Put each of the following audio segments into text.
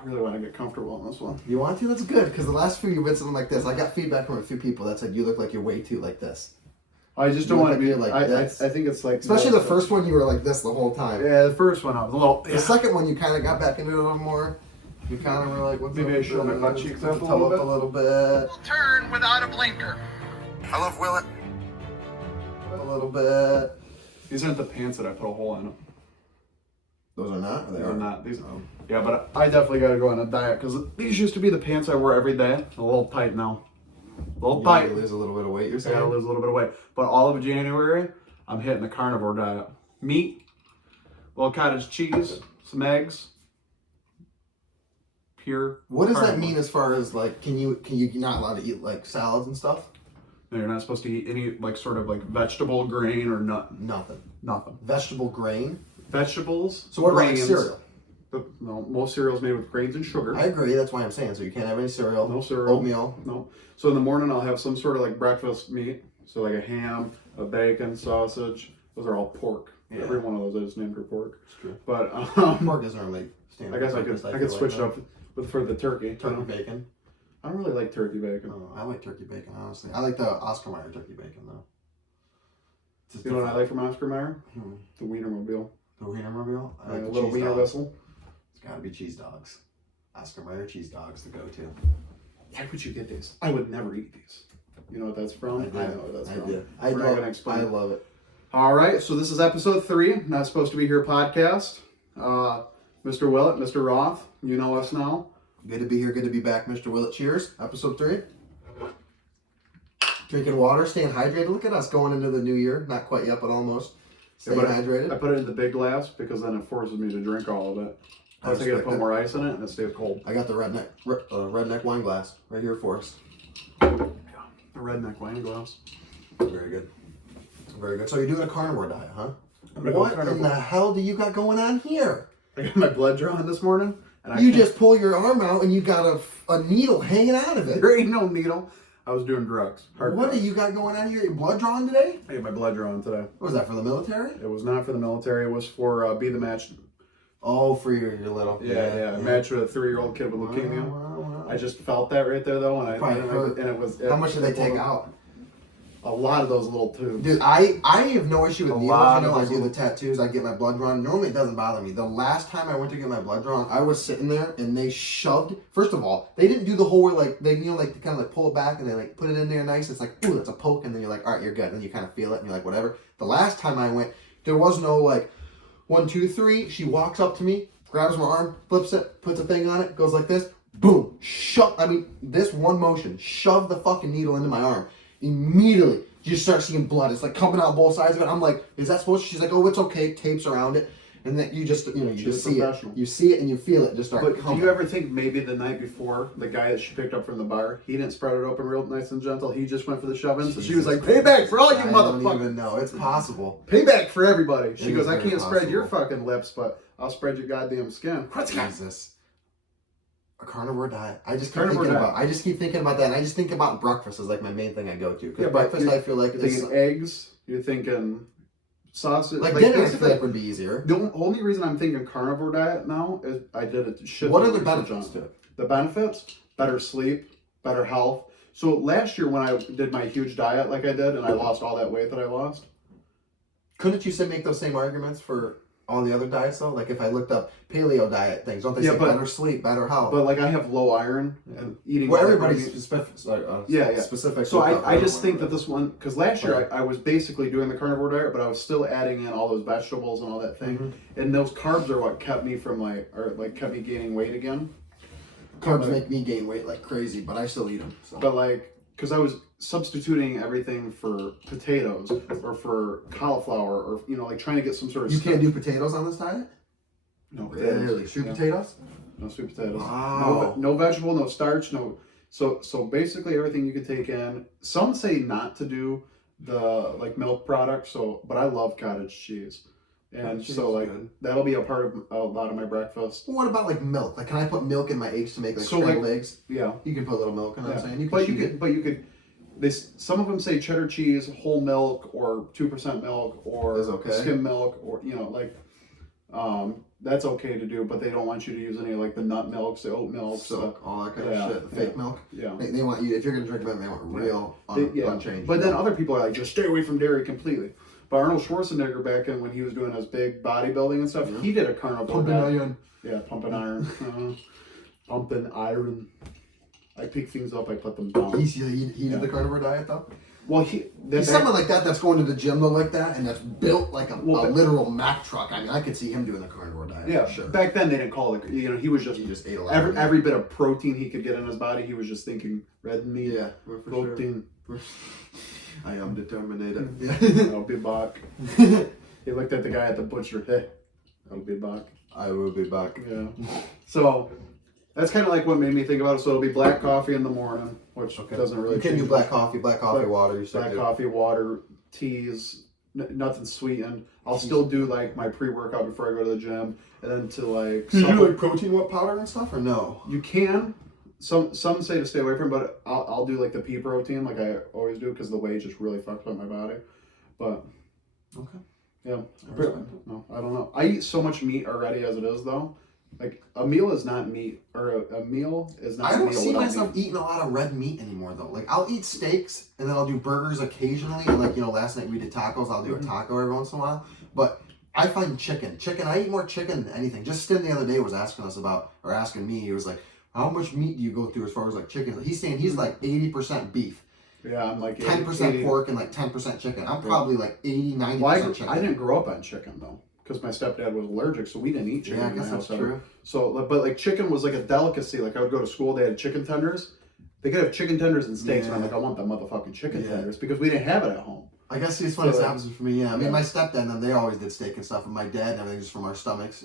I really want to get comfortable on this one. You want to? That's good, because the last few you've been something like this. I got feedback from a few people that said you look like you're way too like this. I just don't want to be like I think it's like... Especially the first one, you were like this the whole time. Yeah, the first one I was a little... The second one, you kind of got back into it a little more. You kind of were like, what's Maybe up? I show my butt cheeks up a little bit. Turn without a blinker. I love Willett. A little bit. These aren't the pants that I put a hole in them. Those are not? Or they are not. These. Yeah, but I definitely got to go on a diet because these used to be the pants I wore every day. A little tight now. A little tight. You gotta lose a little bit of weight, you're saying? I gotta lose a little bit of weight. But all of January, I'm hitting the carnivore diet. Meat, a little cottage cheese, some eggs. Pure. What does carnivore. that mean as far as like, can you not allowed to eat like salads and stuff? No, you're not supposed to eat any like sort of like vegetable, grain, or nut. Nothing. Nothing. Vegetable grain? Vegetables. So what about like grains. cereal? No, most cereal's made with grains and sugar. I agree, that's why I'm saying. So you can't have any cereal. No cereal. Oatmeal. No. So in the morning I'll have some sort of like breakfast meat. So like a ham, a bacon, sausage. Those are all pork. Yeah. Every one of those I just named for pork. That's true. But Pork isn't really standard. I guess I could switch it up for the turkey. Turkey bacon. I don't really like turkey bacon. Oh, I like turkey bacon, honestly. I like the Oscar Mayer turkey bacon, though. You know what I like from Oscar Mayer? Hmm. The Wienermobile. The Wienermobile? I like A the little cheese wiener dogs. whistle. It's gotta be cheese dogs. Oscar Mayer cheese dogs to go to. Why would you get these? I would never eat these. You know what that's from? I know what that's from. I We're not gonna explain I it. love it. All right, so this is episode 3. Not supposed to be here podcast. Mr. Willett, Mr. Roth, you know us now. Good to be here. Good to be back, Mr. Willett. Cheers. Episode 3. Drinking water, staying hydrated. Look at us going into the new year. Not quite yet, but almost. Staying hydrated. I put it in the big glass because then it forces me to drink all of it. Plus I gotta put more ice in it and it stays cold. I got the redneck wine glass right here for us. The redneck wine glass. Very good. Very good. So you're doing a carnivore diet, huh? I'm What in the hell do you got going on here? I got my blood drawn this morning. And You just pull your arm out and you got a needle hanging out of it. There ain't no needle. I was doing drugs. What do you got going on here? Your blood drawn today? I got my blood drawn today. What was that, for the military? It was not for the military. It was for Be the Match. Oh, for your little... Yeah. Match with a 3-year-old kid with leukemia. Wow. I just felt that right there though, and it was. How much did they take out? A lot of those little tubes. Dude, I have no issue with needles. lot You know, of I those do the tattoos. I get my blood drawn. Normally, it doesn't bother me. The last time I went to get my blood drawn, I was sitting there and they shoved. First of all, they didn't do the whole where like they like kind of like pull it back and they like put it in there nice. It's like, ooh, that's a poke, and then you're like, all right, you're good. And then you kind of feel it and you're like, whatever. The last time I went, there was no like 1, 2, 3. She walks up to me, grabs my arm, flips it, puts a thing on it, goes like this, boom, this one motion, shove the fucking needle into my arm. Immediately, you just start seeing blood. It's like coming out both sides of it. I'm like, is that supposed to? She's like, oh, it's okay. Tapes around it. And then you just see it. You see it and you feel it just start But coming. do you ever think maybe the night before, the guy that she picked up from the bar, he didn't spread it open real nice and gentle. He just went for the shove-in. So she was like, payback for all you motherfuckers. I don't even know. It's possible. Payback for everybody. She It goes, is I very can't spread your possible. fucking lips, but I'll spread your goddamn skin. Jesus. A carnivore diet. I just keep Carnivore thinking diet. about. I just keep thinking about that, and I just think about breakfast as like my main thing I go to. Because Yeah, but breakfast, I feel like You're is thinking eggs. You're thinking sausage. like dinner. I feel basically, like would be easier. the only reason I'm thinking carnivore diet now is I did a shit. What ton are the of research benefits on to it? The benefits: better sleep, better health. So last year when I did my huge diet like I did, and I lost all that weight that I lost. Couldn't you make those same arguments for all the other diets though? Like if I looked up paleo diet things, don't they say better sleep, better health? But like I have low iron and eating. Well, everybody's specific. Specific. So I just think that this one, because last year I was basically doing the carnivore diet, but I was still adding in all those vegetables and all that thing, and those carbs are what kept me from kept me gaining weight again. Carbs make me gain weight like crazy, but I still eat them. So. But because I was substituting everything for potatoes or for cauliflower or trying to get some sort of. You can't do potatoes on this diet? No potatoes. Really? Sweet potatoes? No sweet potatoes. Wow. No vegetable, no starch, no. So basically everything you can take in. Some say not to do the milk products. But I love cottage cheese, and that'll be a part of a lot of my breakfast. Well, what about milk? Like, can I put milk in my eggs to make scrambled eggs? Yeah. You can put a little milk in. I'm saying you could. Some of them say cheddar cheese, whole milk, or 2% milk, or okay. skim milk, or that's okay to do, but they don't want you to use any like the nut milks, the oat milks, Silk, all that kind yeah, of shit, the fake milk. Yeah. They want you, if you're going to drink milk, they want real, unchanged But then milk. other people are like, just stay away from dairy completely. But Arnold Schwarzenegger, back in when he was doing his big bodybuilding and stuff, he did a carnivore Pumping diet. iron. Yeah, pumping iron. Pumping iron. I pick things up, I put them down. He did the carnivore diet though? Well, He's someone like that that's going to the gym though like that, and that's built like a literal Mack truck. I mean, I could see him doing the carnivore diet. Yeah, for sure. Back then they didn't call it. You know, he just ate a lot. Every bit of protein he could get in his body, he was just thinking red meat. Yeah, for protein. Sure. I am determined. Yeah. I'll be back. He looked at the guy at the butcher. Hey, I'll be back. I will be back. Yeah. So that's kind of like what made me think about it. So it'll be black coffee in the morning, which doesn't really. You can do black coffee, water. You black coffee, water, teas, nothing sweetened. I'll still do like my pre-workout before I go to the gym, and then to like. Do you do like protein powder and stuff, or no? You can. Some say to stay away from, but I'll do like the pea protein, like I always do, because the whey just really fucks up my body. But okay, yeah, no, I don't know. I eat so much meat already as it is, though. Like a meal is not meat, or a meal is not. I don't a meal see myself meat. eating a lot of red meat anymore, though. Like I'll eat steaks, and then I'll do burgers occasionally. And like last night we did tacos. I'll do a taco every once in a while, but. I find chicken. I eat more chicken than anything. Just Stin the other day was asking me. He was like, "How much meat do you go through as far as like chicken?" He's saying he's like 80% beef. Yeah, I'm like 10% pork and like 10% chicken. I'm probably like 80-90% chicken. I didn't grow up on chicken though, because my stepdad was allergic, so we didn't eat chicken. Yeah, I guess that's true. So, but like chicken was like a delicacy. Like I would go to school, they had chicken tenders. They could have chicken tenders and steaks, and I'm like, I want the motherfucking chicken tenders because we didn't have it at home. I guess it's funny. It happens for me. Yeah, I mean, my stepdad and them, they always did steak and stuff, and my dad and everything just from our stomachs.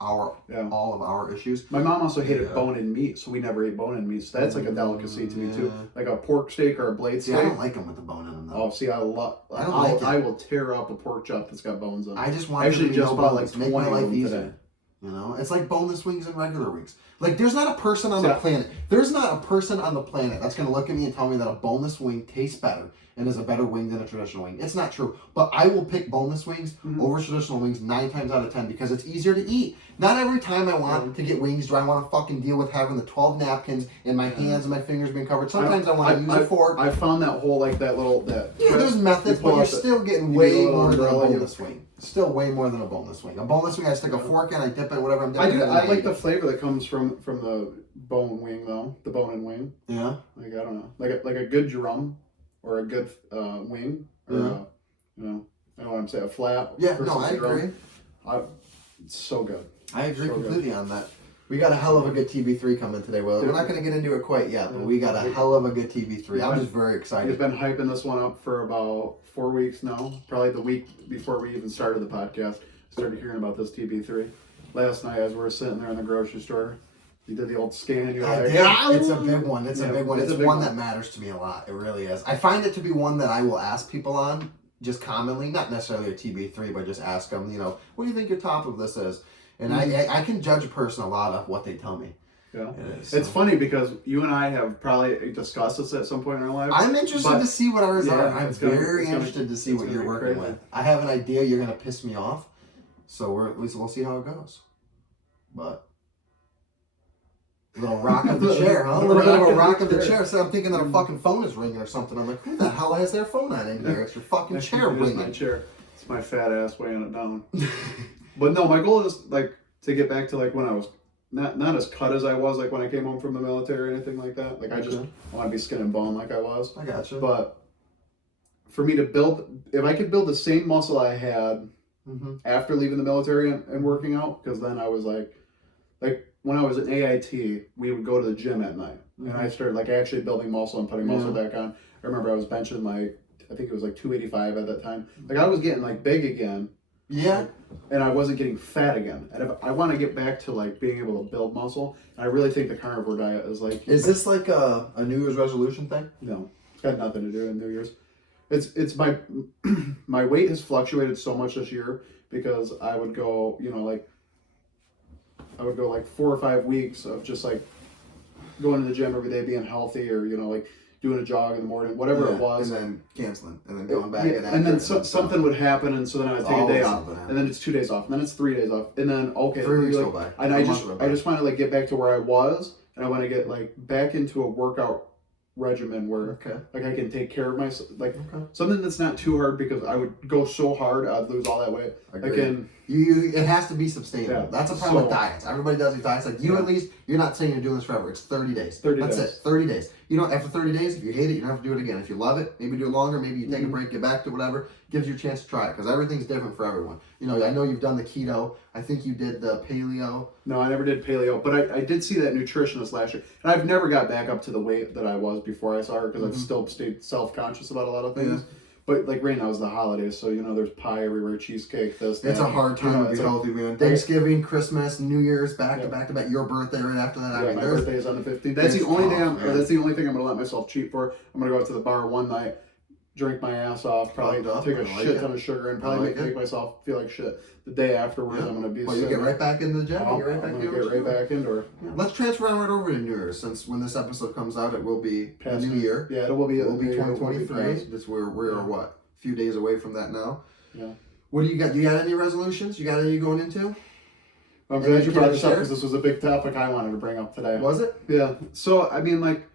All of our issues. My mom also hated bone-in meat, so we never ate bone-in meat. So that's like a delicacy to me too, like a pork steak or a blade steak. I don't like them with the bone in them though. Oh, see, I will tear up a pork chop that's got bones in it. I just want actually just bought like 20 make my life easier. today. It's like boneless wings and regular wings. Like, there's not a person on the planet. There's not a person on the planet that's gonna look at me and tell me that a boneless wing tastes better and is a better wing than a traditional wing. It's not true. But I will pick boneless wings over traditional wings 9 times out of 10 because it's easier to eat. Not every time I want to get wings do I want to fucking deal with having the 12 napkins and my hands and my fingers being covered. Sometimes I want to use a fork. I found that whole there's methods, but you're still getting way more than a boneless wing. Still way more than a boneless wing. A boneless wing, I stick a fork in, I dip it, whatever I'm dipping. I like the flavor that comes from the bone wing though, the bone and wing. Yeah. Like I don't know, like a good drum or a good wing, or I know what I'm saying, a flap. Yeah, no, I agree. It's so good. I agree completely on that. We got a hell of a good TB3 coming today, Will. We're not going to get into it quite yet, but we got a hell of a good TB3. I'm just very excited. We've been hyping this one up for about 4 weeks now. Probably the week before we even started the podcast, started hearing about this TB3. Last night, as we were sitting there in the grocery store, you did the old scan. You're like, it's a big one. It's a big one. It's one that matters to me a lot. It really is. I find it to be one that I will ask people on just commonly, not necessarily a TB3, but just ask them, what do you think your top of this is? And I can judge a person a lot of what they tell me. Yeah, it's funny because you and I have probably discussed this at some point in our life. I'm interested to see what ours are. I'm very interested to see what you're working with. I have an idea you're going to piss me off, so we'll see how it goes. But a little rock of the chair, huh? A little bit of a rock of the chair. So I'm thinking that a fucking phone is ringing or something. I'm like, who the hell has their phone on in here? It's your fucking chair ringing. My chair. It's my fat ass weighing it down. But no, my goal is like to get back to like when I was not as cut as I was like when I came home from the military or anything like that. Like I just want to be skin and bone like I was. I gotcha. But for me to build, if I could build the same muscle I had after leaving the military and working out, because then I was like when I was at AIT, we would go to the gym at night, and I started like actually building muscle and putting muscle back on. I remember I was benching I think it was like 285 at that time. Like I was getting like big again. Yeah. And I wasn't getting fat again. And if I want to get back to like being able to build muscle, I really think the carnivore diet is like. Is this like a New Year's resolution thing? No, it's got nothing to do with New Year's. It's my my weight has fluctuated so much this year because I would go I would go like 4 or 5 weeks of just like going to the gym every day, being healthy, or like doing a jog in the morning, whatever it was. And then canceling, and then going back. And then something would happen, and so then I'd take a day off. And then it's 2 days off, and then it's 3 days off. And then, 3 weeks go by. And I just want to like get back to where I was, and I want to get like back into a workout regimen where like I can take care of myself, like something that's not too hard, because I would go so hard I'd lose all that weight. Again, it has to be sustainable. Yeah. That's a problem with diets. Everybody does these diets. Like you, at least you're not saying you're doing this forever. It's 30 days. That's it. 30 days. You know, after 30 days, if you hate it, you don't have to do it again. If you love it, maybe do it longer. Maybe you take a break, get back to whatever. Gives you a chance to try it, because everything's different for everyone. You know, I know you've done the keto. I think you did the paleo. No, I never did paleo, but I did see that nutritionist last year, and I've never got back up to the weight that I was before I saw her, because I've still stayed self-conscious about a lot of things. But like right now is the holidays, so you know there's pie everywhere, cheesecake, this. It's a hard time to be healthy, man. Thanksgiving, Christmas, New Year's, back to back to back. Your birthday right after that. Yeah, my birthday is on the 15th. That's the only day. That's the only thing I'm gonna let myself cheat for. I'm gonna go out to the bar one night, drink my ass off, probably take a shit ton of sugar, and probably make myself feel like shit. The day afterwards, I'm gonna be. Well, you get right back into the gym. I'm gonna get right back into it. Yeah. Let's transfer on right over to New Year's, since when this episode comes out, it will be the New Year. Yeah, it will be. 2023. That's we're what, a few days away from that now. Yeah. What do you got? Do you got any resolutions? You got any going into? I'm glad you brought this up, because this was a big topic I wanted to bring up today. Was it? Yeah. So I mean, like,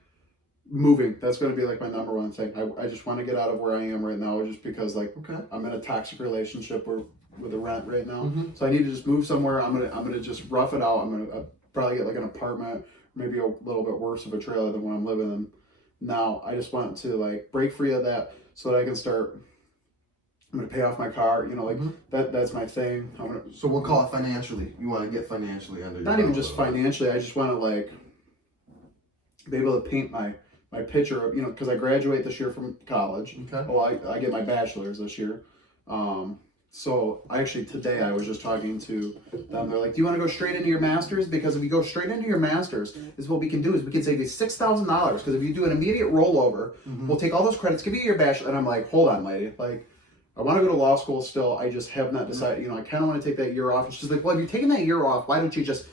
moving. That's going to be like my number one thing. I just want to get out of where I am right now, just because like I'm in a toxic relationship with a rent right now. So I need to just move somewhere. I'm gonna just rough it out. I'm gonna probably get like an apartment, maybe a little bit worse of a trailer than what I'm living in now. I just want to like break free of that, so that I can start. I'm gonna pay off my car. You know, like that's my thing. So we'll call it financially. You want to get financially under. Not even just financially. I just want to like be able to paint my picture of, you know, because I graduate this year from college. Well, I get my bachelor's this year. So today I was just talking to them. They're like, do you want to go straight into your master's? Because if you go straight into your master's, is what we can do is we can save you $6,000. Because if you do an immediate rollover, we'll take all those credits, give you your bachelor. And I'm like, hold on, lady. Like, I want to go to law school still. I just have not decided. You know, I kind of want to take that year off. And she's like, well, if you're taking that year off, why don't you just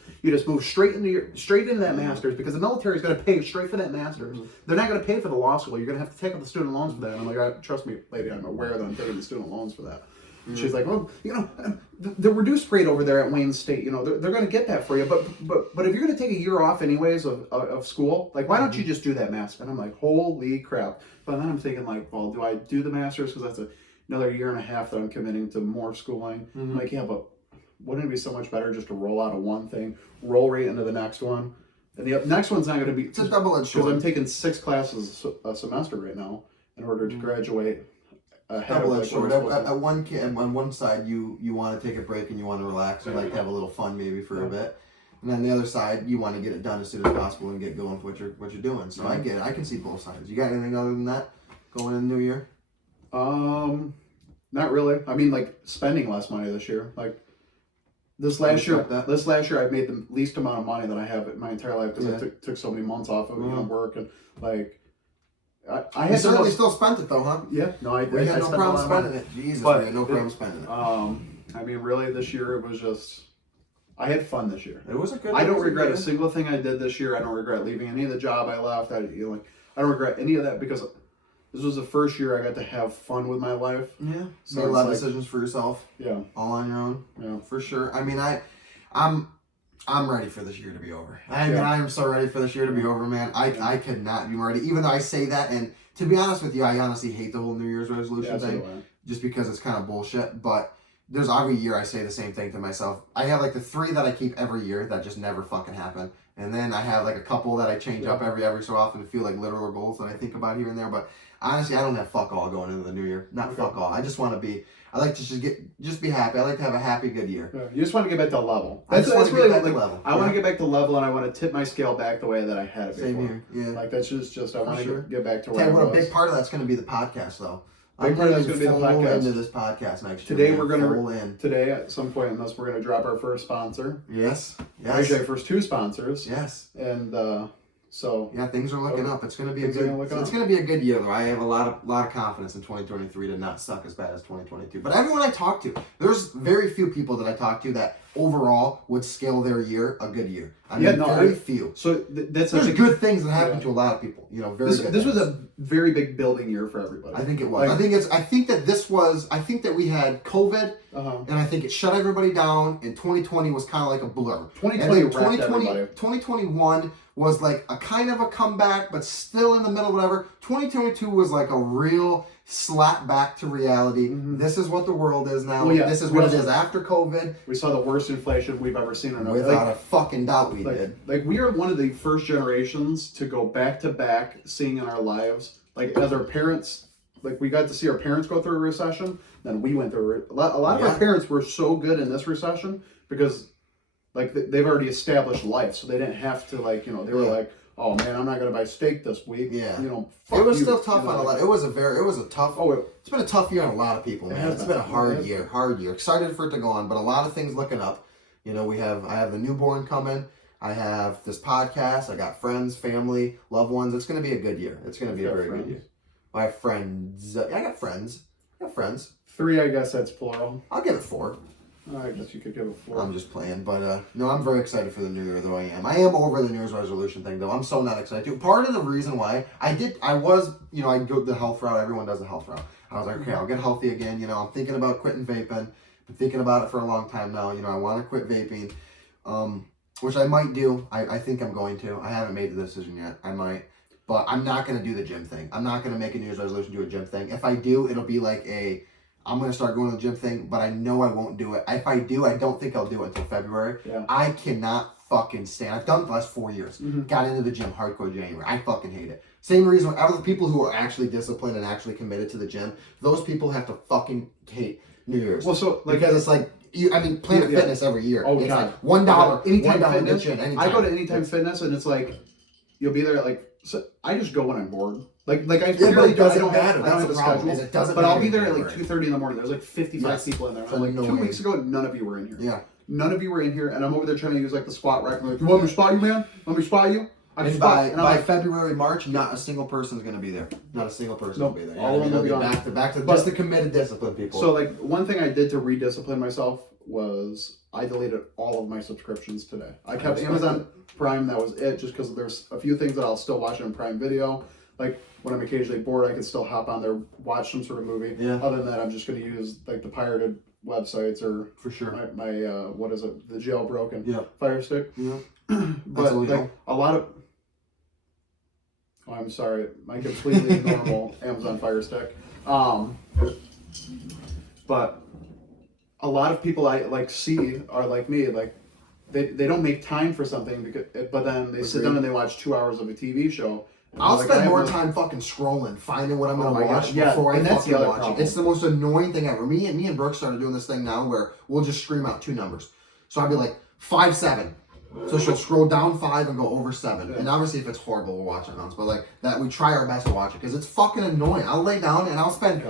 move straight into that master's, because the military is going to pay straight for that master's. They're not going to pay for the law school. You're going to have to take out the student loans for that. And I'm like, trust me, lady, I'm aware that I'm taking the student loans for that. She's like, well, you know, the reduced rate over there at Wayne State, you know, they're going to get that for you. But if you're going to take a year off anyways of school, like, why don't you just do that master's? And I'm like, holy crap. But then I'm thinking like, well, do I do the master's? Because that's another year and a half that I'm committing to more schooling. I'm like, yeah, but wouldn't it be so much better just to roll out of one thing, roll right into the next one? And the next one's not going to be... It's a double-edged sword. Because I'm taking 6 classes a semester right now in order to graduate. Double-edged sword. On one side, you want to take a break and you want to relax. You like to have a little fun maybe for a bit. And then the other side, you want to get it done as soon as possible and get going with what you're doing. So I get it. I can see both sides. You got anything other than that going in the new year? Not really. I mean, like, spending less money this year. Like, this last year I've made the least amount of money that I have in my entire life, because I took so many months off of work, and like I had certainly still spent it though, huh? Yeah, no, I did. We had no problem spending it. Jesus, we had no problem spending it. I mean, really, this year it was just, I had fun this year. It was a good. I don't regret a single thing I did this year. I don't regret leaving any of the job I left. I don't regret any of that, because this was the first year I got to have fun with my life. Yeah. So made a lot of decisions for yourself. Yeah. All on your own. Yeah. For sure. I mean, I'm ready for this year to be over. I am so ready for this year to be over, man. I could not be more ready. Even though I say that, and to be honest with you, I honestly hate the whole New Year's resolution thing. Just because it's kind of bullshit. But there's every year I say the same thing to myself. I have like the 3 that I keep every year that just never fucking happen. And then I have like a couple that I change up every so often to feel like literal goals that I think about here and there. But honestly, I don't have fuck all going into the new year. Not fuck all. I just want to be. I like to just be happy. I like to have a happy, good year. Yeah, you just want to get back to level. That's really level. I want to get back to level, and I want to tip my scale back the way that I had it before. Same here. Yeah. Like that's just I want to get back to where I was. What a big part of that's going to be the podcast, though. Big part of that's going to be the podcast. Into this podcast next year. Today we're going to today at some point in this we're going to drop our first sponsor. Yes. Actually, our first 2 sponsors. Yes. And so yeah, things are looking up. It's going to be it's going to be a good year, though. I have a lot of confidence in 2023 to not suck as bad as 2022. But everyone I talk to, there's very few people that I talk to that overall would scale their year a good year. I Yeah, mean, no, very few. So that's There's such a good things that happen to a lot of people. You know, very This, good this was things. a very big building year for everybody. I think it was. Like, I think that we had COVID, and I think it shut everybody down. And 2020 was kind of like a blur. 2020 wrecked everybody. 2021 was like a kind of a comeback, but still in the middle, whatever. 2022 was like a real slap back to reality. Mm-hmm. This is what the world is now. Well, yeah, this is we what also- it is after COVID. We saw the worst inflation we've ever seen in our Without a fucking doubt, we did. Like we are one of the first generations to go back to back seeing in our lives, like as our parents, like we got to see our parents go through a recession, then we went through a lot of our parents were so good in this recession because like they've already established life, so they didn't have to like, you know, they were like, oh man, I'm not gonna buy steak this week. Yeah. You know, It was you, still tough you know, on a lot. It was a tough. It's been a tough year on a lot of people, man. It's been a hard year. Excited for it to go on, but a lot of things looking up. You know, I have the newborn coming. I have this podcast. I got friends, family, loved ones. It's going to be a good year. It's going to be a very good year. I have friends. I got friends. 3, I guess that's plural. I'll give it 4. I guess you could give it 4. I'm just playing, but no, I'm very excited for the new year, though. I am over the New Year's resolution thing, though. I'm so not excited too. Part of the reason why I go the health route. Everyone does the health route. I was like, okay, I'll get healthy again. You know, I'm thinking about quitting vaping. Been thinking about it for a long time now. You know, I want to quit vaping, which I might do. I think I'm going to. I haven't made the decision yet. I might. But I'm not going to do the gym thing. I'm not going to make a New Year's resolution to do a gym thing. If I do, it'll be like I'm going to start going to the gym thing, but I know I won't do it. If I do, I don't think I'll do it until February. Yeah. I cannot fucking stand. I've done it the last 4 years. Mm-hmm. Got into the gym hardcore January. I fucking hate it. Same reason, out of the people who are actually disciplined and actually committed to the gym, those people have to fucking hate New Year's. Well, so like because it's like, Planet Fitness every year. Oh, it's God. like $1. Anytime $1 Fitness. anytime. I go to Anytime Fitness and it's like, you'll be there like, so I just go when I'm bored. Like I really doesn't I don't matter. have, I don't That's have the a problem, schedule. is it doesn't but I'll matter be there at like anymore. 2:30 in the morning. There's like 55 people in there. I'm like, 2 weeks ago, none of you were in here. Yeah. None of you were in here, and I'm over there trying to use like the squat rack. I'm like, you want me to spot you, man? Want me to spot you? I can And spot. by, And I'm by like, February, March, not a single person's going to be there. Not a single person Nope. will be there. All of them will be gone. Back to But- just the committed discipline people. so like one thing I did to rediscipline myself was I deleted all of my subscriptions today. I kept Amazon Prime. That was it, just because there's a few things that I'll still watch on Prime Video. Like when I'm occasionally bored, I can still hop on there, watch some sort of movie. Yeah. Other than that, I'm just going to use like the pirated websites or for sure. my what is it? The jailbroken Yeah. Fire Stick. Yeah. But That's illegal. like a lot of. Oh, I'm sorry. My completely normal Amazon Fire Stick. But a lot of people I like see are like me, like they don't make time for something because, but then they sit down and they watch 2 hours of a TV show. I'll like, spend more time fucking scrolling, finding what I'm Oh going my to watch gosh, yeah, before I and that's fucking the other watch problem. it. It's the most annoying thing ever. Me and Brooke started doing this thing now where we'll just scream out 2 numbers. So I'll be like 5, 7. So she'll scroll down 5 and go over 7. Yeah. And obviously if it's horrible, we'll watch it once. But like that, we try our best to watch it because it's fucking annoying. I'll lay down and I'll spend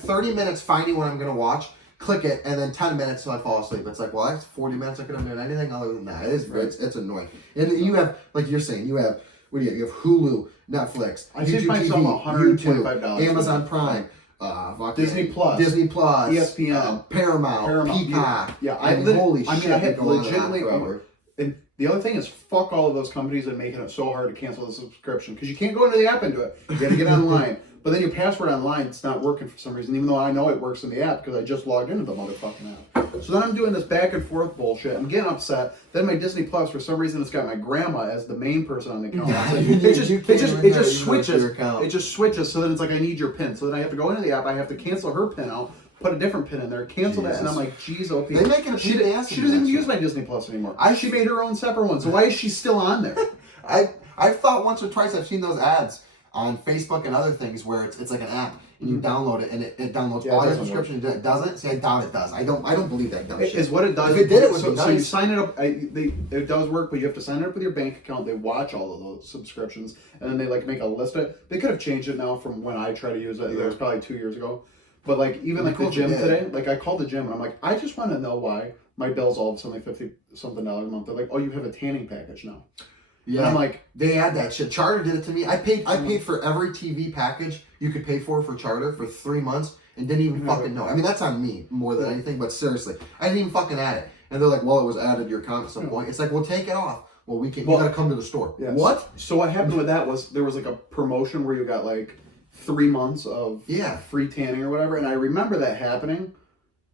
30 minutes finding what I'm going to watch, click it, and then 10 minutes till I fall asleep. It's like, well, that's 40 minutes. I could have done anything other than that. It is, it's annoying. And you have, like you're saying, you have Hulu, Netflix, I YouTube saved myself TV, $125. YouTube, Amazon Prime, Disney Plus, ESPN, Paramount, Peacock. Yeah, I mean, holy I shit, mean, I they have go on and on legitimately. forever. And the other thing is, fuck all of those companies and making it so hard to cancel the subscription because you can't go into the app and do it. You got to get online. But then your password online, it's not working for some reason, even though I know it works in the app because I just logged into the motherfucking app. So then I'm doing this back and forth bullshit. I'm getting upset. Then my Disney Plus, for some reason, it's got my grandma as the main person on the account. It just switches. It just switches. So then it's like I need your PIN. So then I have to go into the app. I have to cancel her PIN out. Put a different pin in there, cancel that, and I'm like, geez, OP. They make it a she pain in the ass. doesn't even use my Disney Plus anymore. She made her own separate one, so why is she still on there? I've thought once or twice I've seen those ads on Facebook and other things where it's like an app and you download it and it downloads all your subscriptions. It doesn't. See, I doubt it does. I don't believe that dumb shit. Is what it does. If it did, it would so, be nice. So you sign it up. It does work, but you have to sign it up with your bank account. They watch all of those subscriptions, and then they like make a list of it. They could have changed it now from when I tried to use it. It was probably 2 years ago. But like even like the gym today, like I called the gym and I'm like, I just want to know why my bill's all of a sudden like $50-something a month. They're like, oh, you have a tanning package now. Yeah, and I'm like, they add that shit. Charter did it to me. I paid for every TV package you could pay for Charter for 3 months and didn't even fucking know. I mean, that's on me more than anything. But seriously, I didn't even fucking add it. And they're like, well, it was added to your account at some point. It's like, well, take it off. Well, we can. You gotta come to the store. Yes. What? So what happened with that was there was like a promotion where you got like 3 months of free tanning or whatever, and I remember that happening.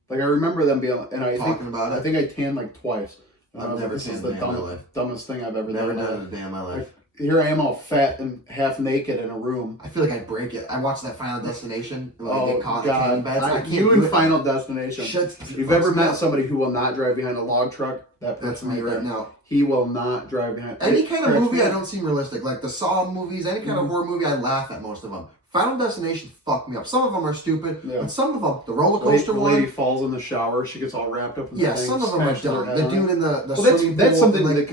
Like I remember them being, and I think I tanned like twice. I've never tanned a day in my life. Dumbest thing I've ever Never done. done it a day in my life. Here I am all fat and half naked in a room. I feel like I'd break it. I watched that Final Destination. Oh, God. I can't you and Final Destination. If you've ever met somebody who will not drive behind a log truck, that's me right now. He will not drive behind. Any kind of movie I don't seem realistic. Like the Saw movies, any kind of horror movie, I laugh at most of them. Final Destination fucked me up. Some of them are stupid, but some of them, the roller coaster one. The lady falls in the shower. She gets all wrapped up in the thing, some of them are dumb. The dude in the swimming pool. That's something like,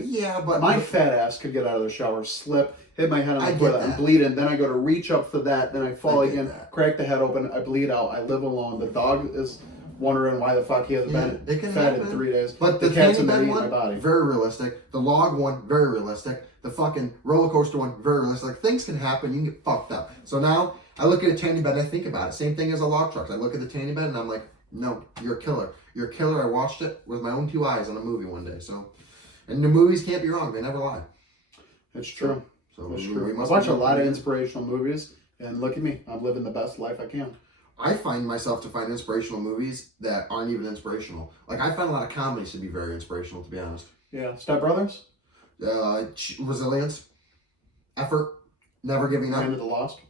but my fat ass could get out of the shower, slip, hit my head on the toilet, and bleed in. Then I go to reach up for that. Then I fall again, crack the head open. I bleed out. I live alone. The dog is wondering why the fuck he hasn't been fed in 3 days. But the cat's tanning in bed my one, body. very realistic. The log one, very realistic. The fucking roller coaster one, very realistic. Like, things can happen. You can get fucked up. So now I look at a tanning bed and I think about it. Same thing as a log truck. I look at the tanning bed and I'm like, no, you're a killer. You're a killer. I watched it with my own 2 eyes on a movie one day. So, and the movies can't be wrong. They never lie. It's true. So it's true. I watch a lot of inspirational movies, and look at me. I'm living the best life I can. I find myself to find inspirational movies that aren't even inspirational. Like, I find a lot of comedies to be very inspirational, to be honest. Yeah. Step Brothers? Resilience. Effort. Never giving up. Land of the Lost?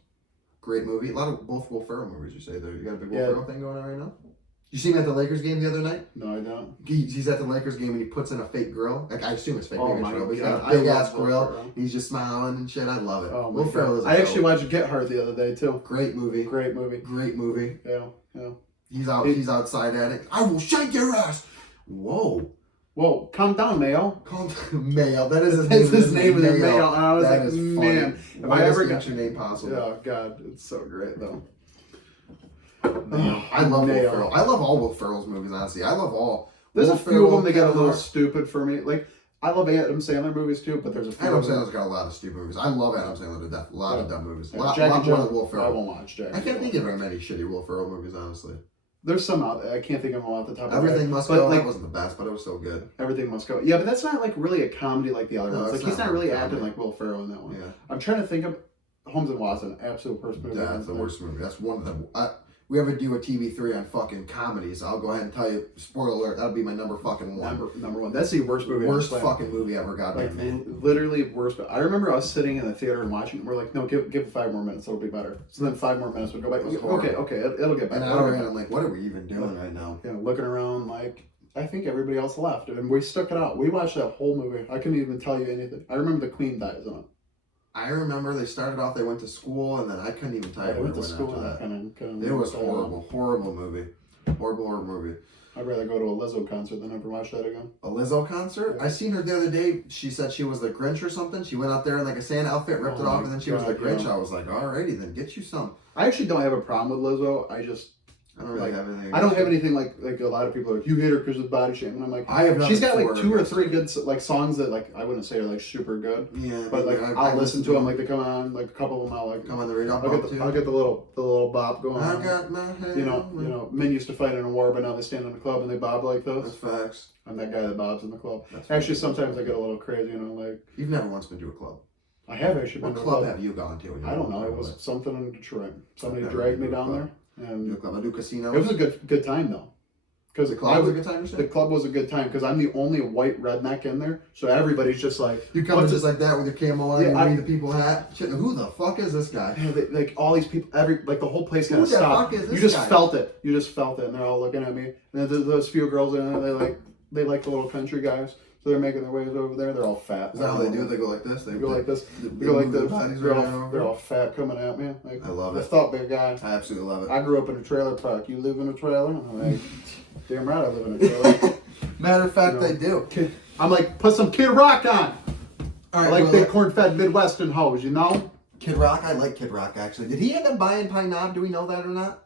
Great movie. A lot of both Will Ferrell movies, you say. You got a big Will Ferrell thing going on right now? You seen him at the Lakers game the other night? No, I don't. He's at the Lakers game and he puts in a fake grill. Like, I assume it's fake. Oh, maybe my but he's God. got a big ass grill. He's just smiling and shit. I love it. Oh, Will Ferrell is I actually watched Get Hard the other day, too. Great movie. Great movie. Great movie. Yeah, yeah. He's outside at it. I will shake your ass. Whoa. Whoa, calm down, Mayo. Calm down, Mayo. That is his name. Is Mayo. And I was that like, is man, if I ever got your name possible. Oh God, it's so great though. I love Will Ferrell. I love all Will Ferrell's movies, honestly. I love all. There's a few of them that get a little stupid for me. Like, I love Adam Sandler movies too, but there's a few. Adam Sandler's got a lot of stupid movies. I love Adam Sandler to death. A lot of dumb movies. A lot Jackie more than Will Ferrell. I won't watch Jackie. I can't think of very many shitty Will Ferrell movies, honestly. There's some out there. I can't think of them off the top of my head. Everything Must Go. That wasn't the best, but it was still good. Everything Must Go. Yeah, but that's not like really a comedy like the other ones. Like, he's not really acting like Will Ferrell in that one. Yeah. I'm trying to think of Holmes and Watson. Absolute worst movie. Yeah, that's the worst movie. That's one of them. We ever do a TV3 on fucking comedies, I'll go ahead and tell you, spoiler alert, that'll be my number fucking one. Number one. That's the worst movie. Worst fucking movie ever, goddamn, like, man. Literally worst. I remember I was sitting in the theater and watching it. We're like, no, give it 5 more minutes. It'll be better. So then 5 more minutes would go by. Okay, it'll get better. And I'm like, what are we even doing right now? Yeah, looking around like, I think everybody else left. And we stuck it out. We watched that whole movie. I couldn't even tell you anything. I remember the Queen dies in it. I remember they started off, they went to school, and then I couldn't even tell you what it went after that. It was horrible. Horrible movie. Horrible movie. I'd rather go to a Lizzo concert than ever watch that again. A Lizzo concert? I seen her the other day. She said she was the Grinch or something. She went out there in like a Santa outfit, ripped it off, and then she was the Grinch. I was like, alrighty then, get you some. I actually don't have a problem with Lizzo. I don't really have anything. I don't have anything like a lot of people are like, you hate her because of body shaming. I'm like, I have. She's got like 2 or 3 good like songs that like I wouldn't say are like super good. Yeah, but like I'll listen to them. Like they come on, like a couple of them I'll like come on the radio. I'll get the little bop going. I got my head. You know, men used to fight in a war, but now they stand in a club and they bob like this. That's facts. I'm that guy that bobs in the club. Actually, sometimes I get a little crazy. You know, like you've never once been to a club. I have actually been to a club. What club have you gone to? I don't know. It was something in Detroit. Somebody dragged me down there. And I do casinos. It was a good time though, because the club was a good time. The club was a good time because I'm the only white redneck in there, so everybody's just like you come just like that with your camo on and the people hat. Shit, who the fuck is this guy? Yeah, like all these people, the whole place kind of stopped. You just felt it. You just felt it, and they're all looking at me. And then those few girls in there, they like the little country guys. So they're making their ways over there. They're all fat. Is that how they do it? They go like this? They go like this. They go like this. They're all fat coming at me. Like, I love it. I thought, big guy. I absolutely love it. I grew up in a trailer park. You live in a trailer? I'm like, damn right I live in a trailer. Matter of fact, they do. I'm like, put some Kid Rock on. All right, I like big corn-fed Midwestern hoes, you know? Kid Rock? I like Kid Rock, actually. Did he end up buying Pine Knob? Do we know that or not?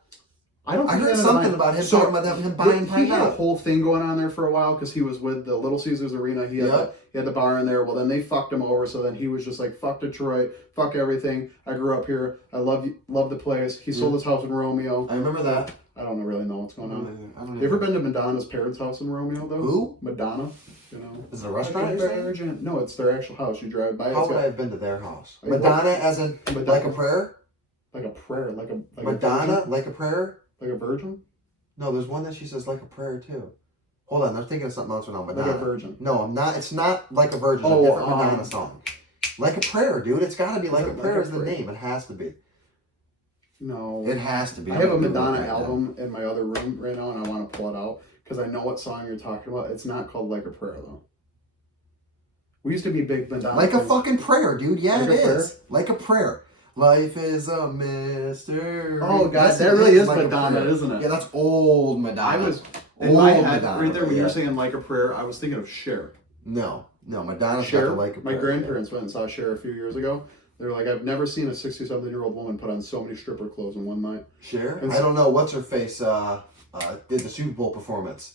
I heard something about him talking about him buying Pine Knob. He had a whole thing going on there for a while because he was with the Little Caesars Arena. He had the bar in there. Well, then they fucked him over. So then he was just like, fuck Detroit, fuck everything. I grew up here. I love the place. He sold his house in Romeo. I remember that. I don't really know what's going on. I don't know. You ever been to Madonna's parents' house in Romeo, though? Who? Madonna. You know. Is it a restaurant? You're saying? No, it's their actual house. You drive by. How would I have been to their house? Like, Madonna, as in Madonna. like a prayer. Like a prayer, like a Madonna, virgin? like a prayer. Like a virgin. No, there's one that she says like a prayer too. Hold on, I'm thinking of something else right now. Madonna. Like a virgin. No, I'm not. It's not like a virgin. Oh, a different Madonna song. Like a prayer, dude. It's got to be like a prayer. Is the Prayer? name? It has to be. No. It has to be. I have a I'm gonna do it Madonna right album in my other room right now, and I want to pull it out because I know what song you're talking about. It's not called Like a Prayer though. We used to be big Madonna. Like a fans. fucking prayer, dude. Yeah, Like it a prayer? is. Like a prayer. Life is a mystery. Oh god, Yes, that it really is like a Madonna, prayer. isn't it? Yeah, that's old Madonna. I was in old my head Madonna, right there when you were yeah. saying Like a Prayer. I was thinking of Cher. No, Madonna's Cher. got the like a My prayer. grandparents went and saw Cher a few years ago. They were like, I've never seen a 60-something-year-old woman put on so many stripper clothes in one night. Cher? And I don't know. What's her face? Did the Super Bowl performance?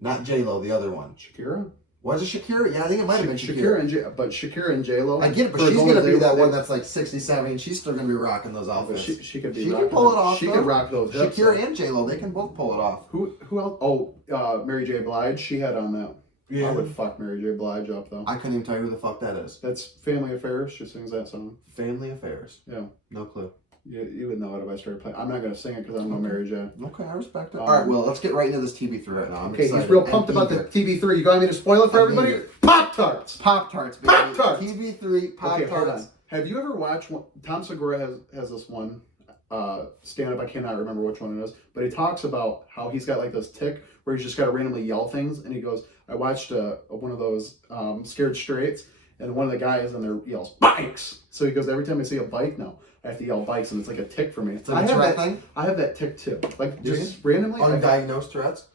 Not J-Lo, the other one. Shakira? Was it Shakira? Yeah, I think it might have been Shakira. But Shakira and J-Lo. I get it, but for she's as long gonna as be they- that they- one that's like 60, 70, and she's still gonna be rocking those But outfits. she could be. She can rocking pull it them. off, She though. could rock those hips. Shakira though. and J-Lo, they can both pull it off. Who else? Oh, Mary J. Blige. She had on that. I would fuck Mary J. Blige up though. I couldn't even tell you who the fuck that is. That's Family Affairs. She sings that song. Family Affairs. Yeah. No clue. You would know it if I started playing. I'm not gonna sing it because I don't know Mary J. Okay, I respect it. All right, well, let's get right into this TV3 right now. I'm Okay, excited he's real and pumped about the eager. TV3. You got me to spoil it for I'm everybody? eager. Pop Tarts. Pop Tarts, baby. Pop Tarts. TV3 Pop Okay, hold Tarts. on. Have you ever watched one, Tom Segura has this one stand up, I cannot remember which one it is, but he talks about how he's got like this tick where he's just got to randomly yell things, and he goes, I watched one of those Scared Straights, and one of the guys in there yells, bikes! So he goes, every time I see a bike now, I have to yell bikes, and it's like a tick for me. It's like a Tourette thing? I have that tick too. Like Do just randomly. Undiagnosed Tourette's?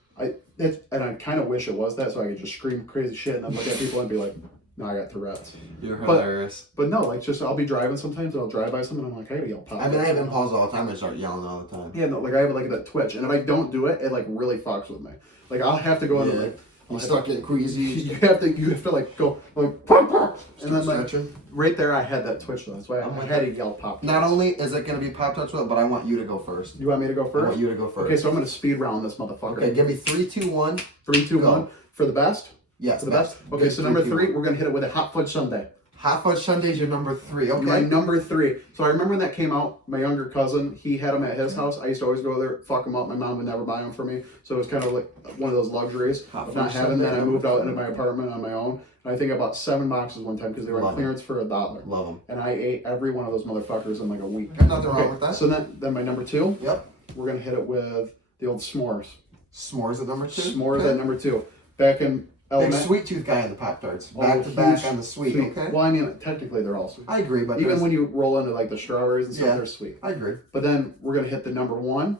And I kind of wish it was that, so I could just scream crazy shit and then look at people and be like, no, I got Tourette's. You're But- hilarious. But no, like just I'll be driving sometimes and I'll drive by someone and I'm like, I gotta yell pop. I mean, I have impulse all the time. I start yelling all the time. Yeah, no, like I have like that twitch, and if I don't do it, it like really fucks with me. Like I'll have to go into Yeah. like You start getting queasy. you have to like go like pop, pop, and then like stretching. right there I had that twitch though. That's why I had to yell pop. Not only is it going to be Pop Tarts, but I want you to go first. You want me to go I first? want you to go first. Okay, so I'm gonna speed round this motherfucker. Okay, give me 3, 2, 1. 3, 2, Go. 1 for the best. Yes, For the best. Okay, Good so number 2, 3, we're gonna hit it with a hot fudge sundae. Hot Fudge Sunday's your number 3. Okay. My number 3. So I remember when that came out, my younger cousin, he had them at his house. I used to always go there, fuck them up. My mom would never buy them for me. So it was kind of like one of those luxuries Hot of not Fudge having them. Sundae, Then I moved out into number my apartment on my own. And I think I bought 7 boxes one time because they were on Love 'em. clearance for $1. Love them. And I ate every one of those motherfuckers in like a week. Got nothing wrong with that. So then my number 2, Yep. we're going to hit it with the old s'mores. S'mores at number 2. S'mores Okay. at number 2. Back in Big elementary. sweet tooth guy in the Pop Tarts. Oh, Back to back huge on the sweet. Okay. Well, I mean, technically they're all sweet. I agree, but Even there's- when you roll into like the strawberries and stuff, Yeah. they're sweet. I agree. But then we're gonna hit the number 1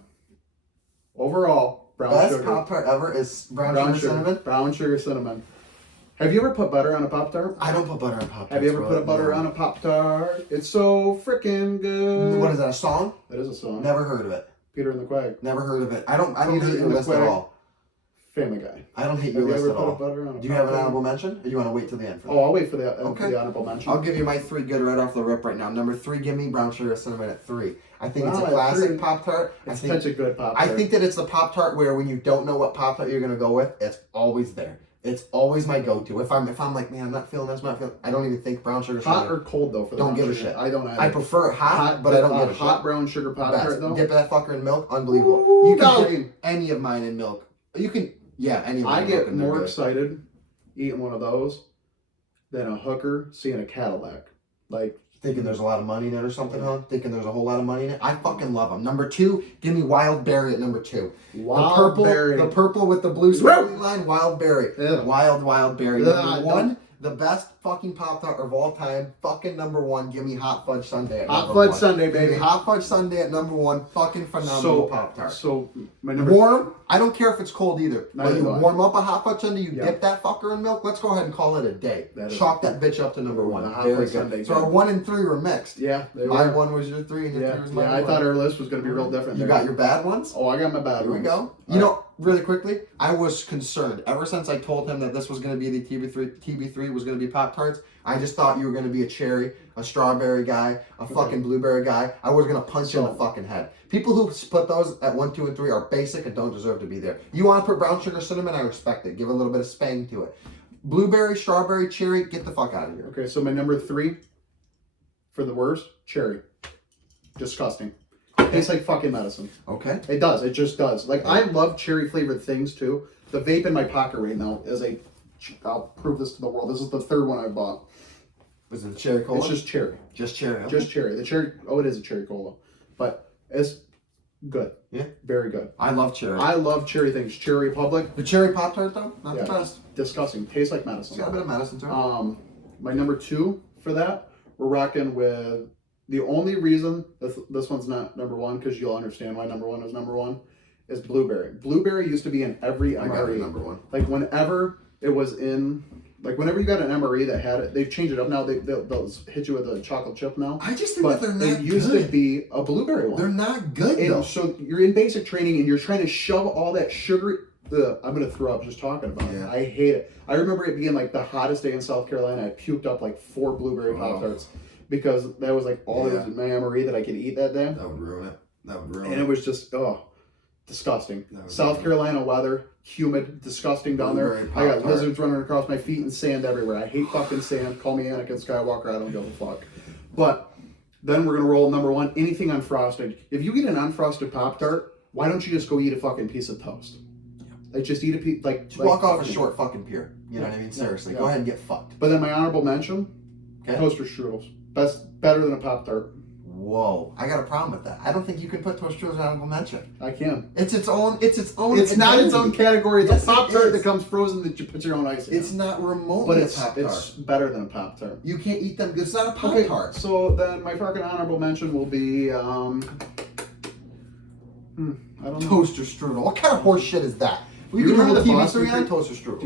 overall brown Best sugar. Pop Tart ever is brown sugar cinnamon. Brown sugar cinnamon. Have you ever put butter on a Pop Tart? I don't put butter on Pop Tarts. Have you ever put a butter on a Pop Tart? It's so freaking good. What is that? A song? That is a song. Never heard of it. Peter and the Quag. Never heard of it. I don't Peter hate your and the list at Quag. all. Family Guy. I don't hate Have your you list ever at put all. butter on a Do you have an Pop-Tart? honorable mention? Or do you want to wait till the end for that? Oh, I'll wait for the Okay. honorable mention. I'll give you my 3 good right off the rip right now. Number 3, give me brown sugar cinnamon at 3. I think it's Wow, a at classic 3. Pop Tart. It's such a good Pop I Tart. think that it's the Pop Tart where when you don't know what Pop Tart you're gonna go with, it's always there. It's always my go-to. If I'm like, man, I'm not feeling this, I don't even think brown sugar. hot cinnamon. or cold though for the Don't brown give a sugar. shit. I don't either. I prefer it hot, but I don't give a hot shit. brown sugar Pop Best. Tart though. Dip that fucker in milk, unbelievable. Ooh, You can doggy. dip any of mine in milk. You can, yeah, any of mine I in milk get and they're more good. excited eating one of those than a hooker seeing a Cadillac. Like, Thinking there's a lot of money in it or something, huh? Thinking there's a whole lot of money in it. I fucking love them. Number 2, give me wild berry at number 2. Wild berry. The purple with the blue swirly line, wild berry. Ew. Wild berry. Ugh, Number 1, the best fucking Pop Tart of all time. Fucking number 1, give me hot fudge sundae at Hot number fudge 1. sundae, Give me baby. hot fudge sundae at number 1. Fucking phenomenal Pop Tart. So my number Warm, I don't care if it's cold either. Neither When you do I. warm up a hot fudge sundae, you Yeah. dip that fucker in milk. Let's go ahead and call it a day. That is- Chalk that bitch up to number 1. The hot Very fudge good. sundae, So good. our 1 and 3 were mixed. Yeah, they My were. 1 was your 3 and your 3 was my 1. I thought our list was going to be real different. You there. got your bad ones? Oh, I got my bad Here we ones. go. You know, really quickly, I was concerned ever since I told him that this was going to be the TB3 was going to be Pop Pop-Tarts. I just thought you were going to be a cherry, a strawberry guy, a fucking blueberry guy. I was going to punch you in the fucking head. People who put those at 1, 2, and 3 are basic and don't deserve to be there. You want to put brown sugar cinnamon, I respect it. Give a little bit of spang to it. Blueberry, strawberry, cherry, get the fuck out of here. Okay, so my number 3 for the worst, cherry. Disgusting. It tastes like fucking medicine. Okay. It does. It just does. Like, I love cherry flavored things too. The vape in my pocket right now is I'll prove this to the world. This is the 3rd one I bought. Was it the cherry cola? It's just cherry. Just cherry. Okay. Just cherry. The cherry. Oh, it is a cherry cola, but it's good. Yeah. Very good. I love cherry. I love cherry things. Cherry Republic. The cherry Pop-Tart though, not the best. Disgusting. Tastes like It's medicine. got a bit of medicine to it. My number 2 for that, we're rocking with the only reason this one's not number 1, because you'll understand why number 1 is number 1, is blueberry. Blueberry used to be in every I got it MRE. number 1. Like whenever it was in, like whenever you got an MRE that had it, they've changed it up now. They'll hit you with a chocolate chip now. I just think But that they're not it used good. to be a blueberry one. They're not good though. And so you're in basic training and you're trying to shove all that sugar. I'm gonna throw up just talking about it. Yeah. I hate it. I remember it being like the hottest day in South Carolina. I puked up like 4 blueberry Pop-Tarts because that was like all there was in my MRE that I could eat that day. That would ruin it. That would ruin And it was just disgusting. That was South bad. Carolina weather, humid, disgusting down there. Blueberry I got Pop-Tart. lizards running across my feet and sand everywhere. I hate fucking sand. Call me Anakin Skywalker. I don't give a fuck. But then we're gonna roll number 1. Anything unfrosted. If you get an unfrosted Pop-Tart, why don't you just go eat a fucking piece of toast? Like just eat a piece. Just walk off a short fucking pier. You know what I mean? Seriously, yeah. go ahead and get fucked. But then my honorable mention, Okay. toaster strudels. Better than a Pop-Tart. Whoa, I got a problem with that. I don't think you can put toast strudels in honorable mention. I can. It's its own. It's its own. It's not its own identity. category. It's Yes, a Pop-Tart it that is. comes frozen that you put your own ice in. It's not remotely But a it's Pop-Tart. better than a Pop-Tart. You can't eat them. It's not a Okay, Pop-Tart. so then my fucking honorable mention will be I don't know. Toaster strudel. What kind of horse shit is that? Do You you can remember remember the TV Boston 3 on cream? toaster strudel.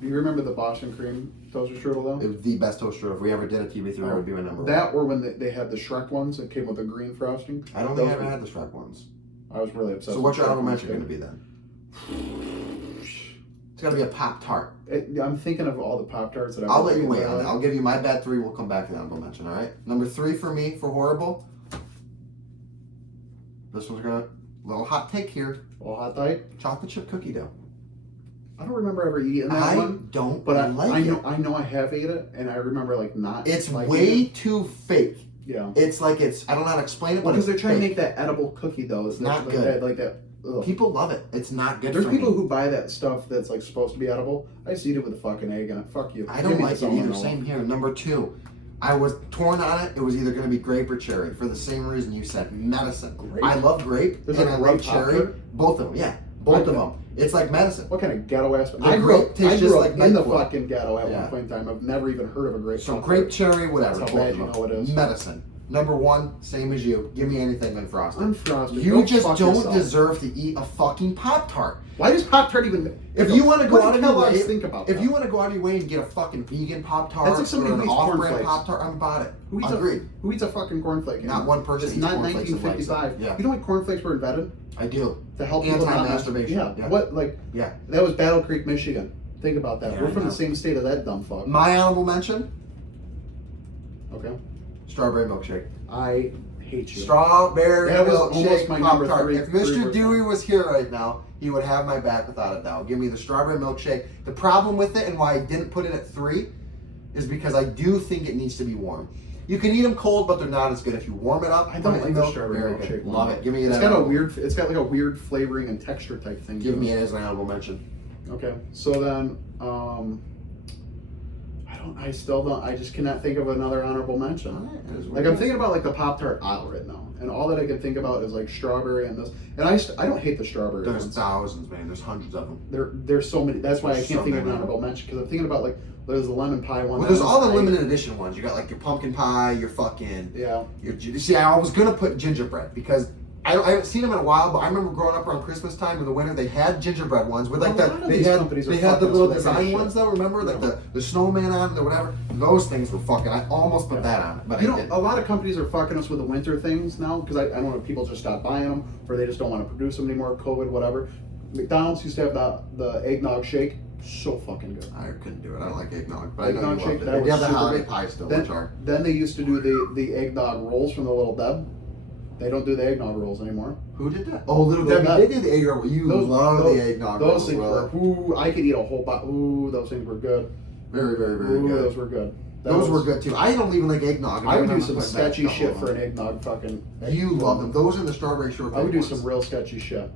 Do you remember the Boston cream toaster strudel though? It was the best toaster. If we ever did a TV3, that would be my number one. That or when they had the Shrek ones that came with the green frosting. I don't think I Those ever were- had the Shrek ones. I was really obsessed. So with what's your Shrek honorable ones, mention going to be then? It's got to be a Pop-Tart. I'm thinking of all the Pop-Tarts that I'll let you wait on that. I'll give you my bad 3. We'll come back to the honorable mention, all right? Number 3 for me, for horrible. This one's going to... Little hot take here. All hot diet. Chocolate chip cookie dough. I don't remember ever eating that I one. don't But like it. I know I have ate it, and I remember like not. It's liking way it. too fake. Yeah. It's like it's... I don't know how to explain it, Well, but because it's they're trying to fake. make that edible cookie dough. It's not good. That. Ugh. People love it. It's not good There's for people me. who buy that stuff that's like supposed to be edible. I just eat it with a fucking egg in it. Fuck you. I Give don't me like it the either. salmonella. Same here. Number 2. I was torn on it. It was either going to be grape or cherry for the same reason you said. Medicine. Grape? I love grape There's and like I a love grape cherry. Pop-Tart? Both of them. Yeah. Both of Okay. them. It's like medicine. What kind of ghetto ass? The I grew grape up, tastes I grew just up like in the NyQuil. fucking ghetto at Yeah. one point in time. I've never even heard of a grape. So Pop-Tart. grape, cherry, whatever. That's how both bad of you them. know it is. Medicine. Number 1, same as you. Give me anything unfrosted. Unfrosted. You Go just fuck don't yourself. deserve to eat a fucking Pop-Tart. Why does Pop-Tart even? If you want to go what out do of your Kellogg's way, think about if that? you want to go out of your way and get a fucking vegan Pop-Tart That's like somebody or who an eats off-brand cornflakes. Pop-Tart, I'm about it. Who eats Agreed. who eats a fucking cornflake? Not one person It's eats not cornflakes and likes it. 1955. Yeah. You know when cornflakes were invented? I do. To help people not Anti-masturbation. Yeah. Yeah. What like? Yeah. That was Battle Creek, Michigan. Think about that. Yeah, We're I from know. the same state as that dumb fuck. My honorable mention: Okay. strawberry milkshake. I hate you. Strawberry That was milkshake almost my number Pop-Tart. three- If three Mr. was Dewey mine. was here right now, he would have my back without a doubt. Give me the strawberry milkshake. The problem with it and why I didn't put it at 3 is because I do think it needs to be warm. You can eat them cold, but they're not as good. If you warm it up, I put don't it in like the milk, strawberry very milkshake. good. Love it. Give me It's that. got a honorable- weird. It's got like a weird flavoring and texture type thing. Give to me it. it as an honorable mention. Okay. So then, I still don't. I just cannot think of another honorable mention. Like I'm thinking about like the Pop-Tart aisle right now, and all that I can think about is like strawberry and this. And I don't hate the strawberry There's ones. thousands, man. There's hundreds of them. There's so many. That's why I There's can't so think of an many. honorable mention because I'm thinking about like there's the lemon pie one. Well, that there's all the I- limited edition ones. You got like your pumpkin pie, your fucking. Yeah. See, I was gonna put gingerbread because I haven't seen them in a while, but I remember growing up around Christmas time in the winter. They had gingerbread ones with like Well, a lot of they these had companies are they had the fucking little us with that kind design of ones shit. though. Remember like Yeah. the snowman on it or whatever. Those things were fucking. I almost put that on it, but You I know, didn't. a lot of companies are fucking us with the winter things now because I don't know if people just stop buying them or they just don't want to produce them anymore. COVID, whatever. McDonald's used to have the eggnog shake. So fucking good. I couldn't do it. I don't like eggnog, but I know Eggnog you shake, loved it. that They was have the super holiday good. pie still, which are. Then they used to do the eggnog rolls from the Little Deb. They don't do the eggnog rolls anymore. Who did that? Oh, Little Little Debbie Deb. did do the egg roll. You love the eggnog Those rolls, things Willett. were, ooh, I could eat a whole bottle. Ooh, those things were good. Very, very, very Ooh, good. those were good. Those were good too. I don't even like eggnog. I would do remember some putting that sketchy couple shit of for them. an eggnog fucking. You love them. Those are the strawberry shortcake I would do ones. some real sketchy shit.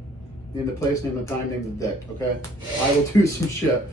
Name the place, name the time, name the dick, okay? I will do some shit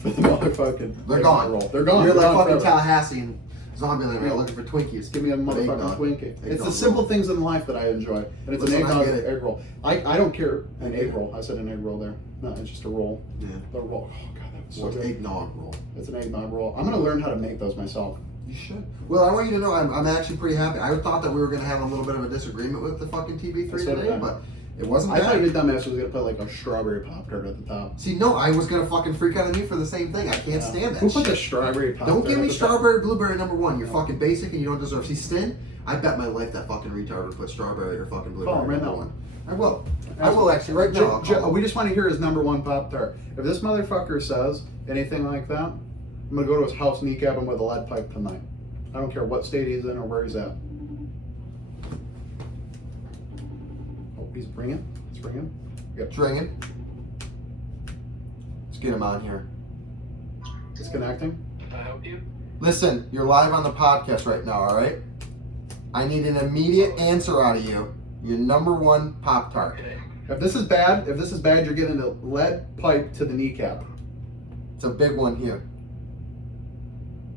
for the motherfucking They're eggnog gone. roll. They're gone. You're They're like gone fucking forever. Tallahassee and Zombieland right Yeah. looking for Twinkies. Give me a motherfucking Eggnog. Twinkie. It's Eggnog the simple roll. things in life that I enjoy. And it's Listen, an I eggnog get it. egg roll. I don't care. An egg roll. I said an egg roll there. No, it's just a roll. Yeah. The roll. Oh, God, that was so What's good. eggnog roll? It's an eggnog roll. I'm going to learn how to make those myself. You should. Well, I want you to know I'm actually pretty happy. I thought that we were going to have a little bit of a disagreement with the fucking TB3 So did today, I. but it wasn't I thought bad. your dumbass was going to put like a strawberry Pop Tart at the top. See, no, I was going to fucking freak out on you for the same thing. I can't Yeah. stand that Who put shit. the strawberry Pop Don't Tart give at me the top? strawberry blueberry number one. You're No. fucking basic and you don't deserve. See, Stin, I bet my life that fucking retard would put strawberry or fucking blueberry Call him right number now. one. I will. I will actually right now. I'll call him. We just want to hear his number one Pop Tart. If this motherfucker says anything like that, I'm gonna go to his house, kneecap him with a lead pipe tonight. I don't care what state he's in or where he's at. Oh, he's ringing. He's ringing. It's ringing. Let's get him on here. Disconnecting. Can I help you? Listen, you're live on the podcast right now, all right? I need an immediate answer out of you. Your number one Pop Tart. If this is bad, you're getting a lead pipe to the kneecap. It's a big one here.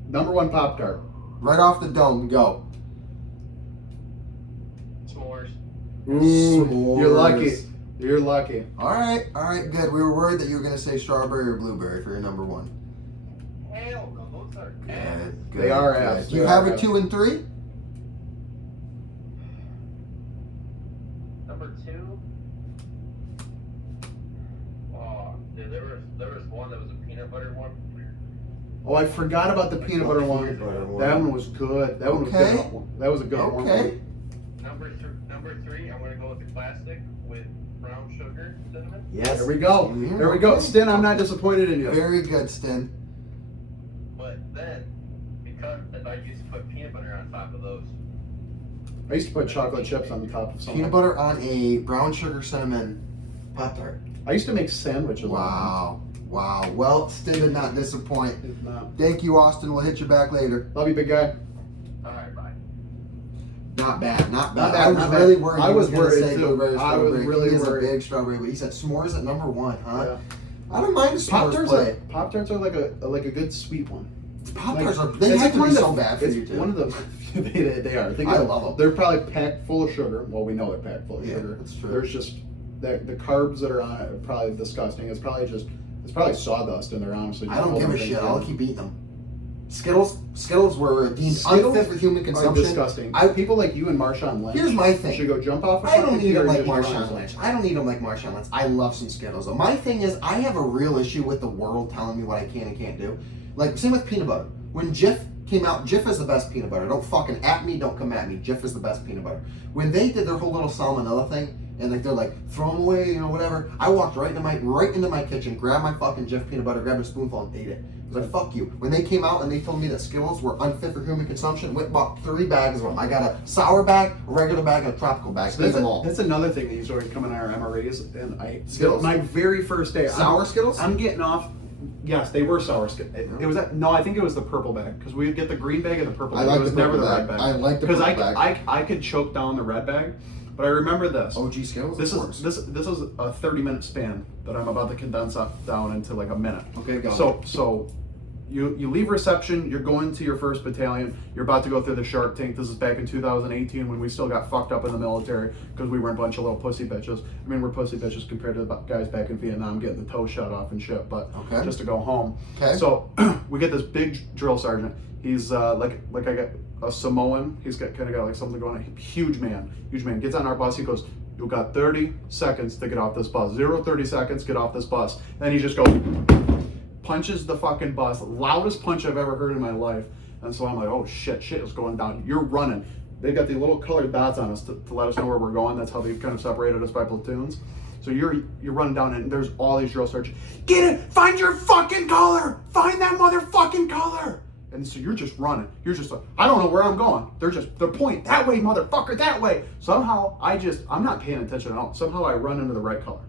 Number one Pop Tart. Right off the dome, go. S'mores. Ooh, you're S'mores. lucky. You're lucky. All right, good. We were worried that you were gonna say strawberry or blueberry for your number one. Hell no, those are ass. Good. They are good. ass. Do you They have are a ass. 2 and 3? Number two. Oh, dude, there was one that was a peanut butter one. Oh, I forgot about the peanut butter one. Peanut butter one. That one was good. That one was Okay. good. That was a good one. Okay. Number three, I'm gonna go with the classic with brown sugar cinnamon. Yes. There we go. Mhm. There we go. Okay. Stin, I'm not disappointed in you. Very good, Stin. But then, because I used to put peanut butter on top of those. I used to put chocolate chips on the top of something. Peanut butter on a brown sugar cinnamon Pop Tart. I used to make sandwiches. Wow. Wow. Well, Stin did not disappoint. It's not. Thank you, Austin. We'll hit you back later. Love you, big guy. Alright, bye. Not bad, not bad. Not bad, I was not bad. really worried. I he was gonna worried say too. blueberry, I was strawberry. really He is worried. a big strawberry, but he said s'mores at number one, huh? Yeah. I don't mind a Pop s'mores Tarts play. Pop Tarts are like a good sweet one. Pop Like, Tarts are, they it's have to one be of the- so bad for it's you, too. One of the they are. I love them. They're probably packed full of sugar. Well, we know they're packed full of Yeah, sugar. that's true. There's just the carbs that are on it are probably disgusting. It's probably sawdust in there, honestly. I don't Hold give a everything shit. down. I'll keep eating them. Skittles were deemed Skittles unfit for human Are consumption. disgusting. I- People like you and Marshawn Lynch. Here's my thing. Should go jump off a I don't fucking eat pier them and like just run. Marshawn Lynch. I don't eat them like Marshawn Lynch. I love some Skittles. Though. My thing is, I have a real issue with the world telling me what I can and can't do. Like, same with peanut butter. When Jif came out, Jif is the best peanut butter. Don't fucking at me, don't come at me. Jif is the best peanut butter. When they did their whole little salmonella thing, and like they're like, throw them away, you know, whatever, I walked right into my kitchen, grabbed my fucking Jif peanut butter, grabbed a spoonful and ate it. I was like, fuck you. When they came out and they told me that Skittles were unfit for human consumption, went bought 3 bags of them. I got a sour bag, a regular bag, and a tropical bag. So Ate them all. that's another thing that used to always come in our MREs, and Skittles? My very first day. Sour Skittles? I'm getting off. Yes, they were sour Skittles. It was that. No, I think it was the purple bag because we would get the green bag and the purple I bag. like It was the never purple the red bag. bag. I like the because purple bag. I could choke down the red bag, but I remember this. OG Skittles? This of is course. this is a 30-minute span that I'm about to condense down into like a minute. Okay, go. So you leave reception, you're going to your first battalion, you're about to go through the Shark Tank. This is back in 2018 when we still got fucked up in the military because we were a bunch of little pussy bitches. I mean, we're pussy bitches compared to the guys back in Vietnam getting the toe shut off and shit, but Okay. just to go home. Okay. So we get this big drill sergeant. He's like I got a Samoan. He's got kind of got like something going on. Huge man. Gets on our bus. He goes, "You got 30 seconds to get off this bus. 30 seconds, get off this bus." And he just goes, punches the fucking bus. Loudest punch I've ever heard in my life. And so I'm like, oh shit is going down. You're running. They got the little colored dots on us to let us know where we're going. That's how they've kind of separated us by platoons. So you're running down it, and there's all these drill sergeants. Get it! Find your fucking color! Find that motherfucking color! And so you're just running. You're just like, I don't know where I'm going. They're pointing that way, motherfucker, that way. Somehow I'm not paying attention at all. Somehow I run into the right color.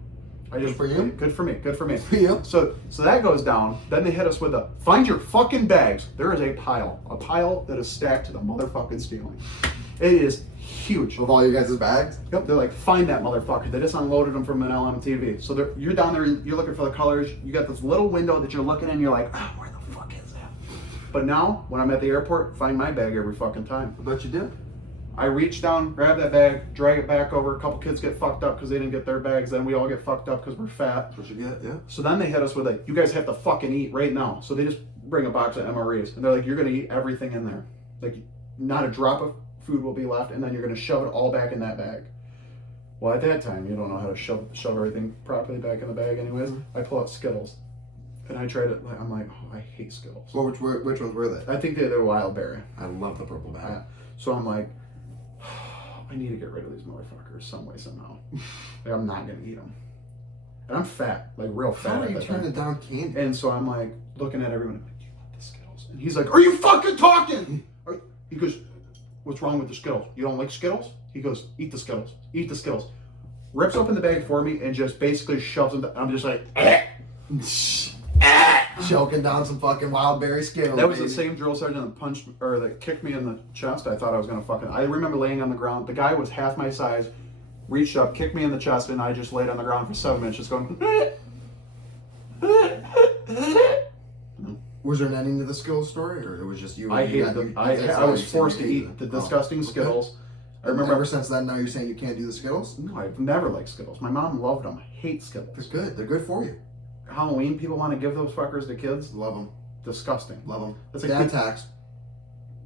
Good for you. Good for me. Good for me. For you. So that goes down. Then they hit us with a find your fucking bags. There is a pile that is stacked to the motherfucking ceiling. It is huge. Of all you guys' bags? Yep. They're like, find that motherfucker. They just unloaded them from an LMTV. So you're down there. You're looking for the colors. You got this little window that you're looking in. You're like, where the fuck is that? But now, when I'm at the airport, find my bag every fucking time. I bet you did. I reach down, grab that bag, drag it back over. A couple kids get fucked up because they didn't get their bags. Then we all get fucked up because we're fat. That's what you get, yeah. So then they hit us with you guys have to fucking eat right now. So they just bring a box of MREs. And they're like, you're going to eat everything in there. Like, not a drop of food will be left. And then you're going to shove it all back in that bag. Well, at that time, you don't know how to shove everything properly back in the bag anyways. I pull out Skittles. And I tried it. I'm like, I hate Skittles. Well, which ones were they? I think they're wild berry. I love the purple bag. So I'm like, I need to get rid of these motherfuckers some way, somehow. Like, I'm not going to eat them. And I'm fat, like real fat. How are you turning down candy? And so I'm like, looking at everyone, I'm like, do you want the Skittles? And he's like, are you fucking talking? He goes, what's wrong with the Skittles? You don't like Skittles? He goes, eat the Skittles. Eat the Skittles. Rips open the bag for me and just basically shoves them. I'm just like, choking down some fucking wild berry Skittles. That was the same drill sergeant that kicked me in the chest. I thought I was gonna I remember laying on the ground. The guy was half my size, reached up, kicked me in the chest, and I just laid on the ground for 7 minutes, just going. Was there an ending to the Skittles story, or it was just you? I hated them. I was forced to eat the disgusting Skittles. Okay. I remember ever since then. Now you're saying you can't do the Skittles? No, I've never liked Skittles. My mom loved them. I hate Skittles. They're good. They're good for you. Halloween, people want to give those fuckers to kids. Love them. Disgusting. Love them. That's like dad tax.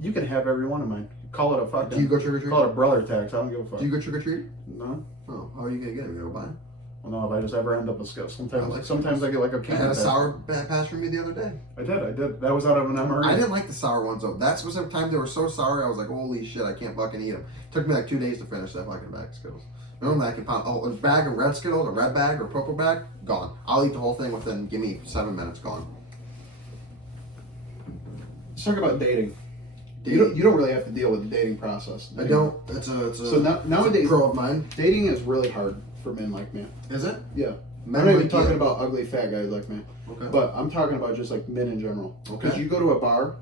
You can have every one of mine. Call it a fucking. Do you go trick or treat? Call it a brother tax. I don't give a fuck. Do you go trick or treat? No. Oh, how are you gonna get them? You go buy them? Well, no, if I just ever end up with Skittles. Sometimes, Skittles. I get like a I candy. had a bag. sour pass from me the other day. I did. That was out of an MRE. I didn't like the sour ones though. That specific time they were so sour, I was like, holy shit, I can't fucking eat them. Took me like 2 days to finish that fucking bag of Skittles. Remember that I could pound a bag of red Skittles, a red bag or a purple bag, gone. I'll eat the whole thing within, give me 7 minutes, gone. Let's talk about dating. You don't really have to deal with the dating process. I don't. It's a So nowadays, pro of mine. dating is really hard for men like me. Is it? Yeah. Men I'm not even like talking you. about ugly fat guys like me. Okay. But I'm talking about just like men in general. Okay. Because you go to a bar,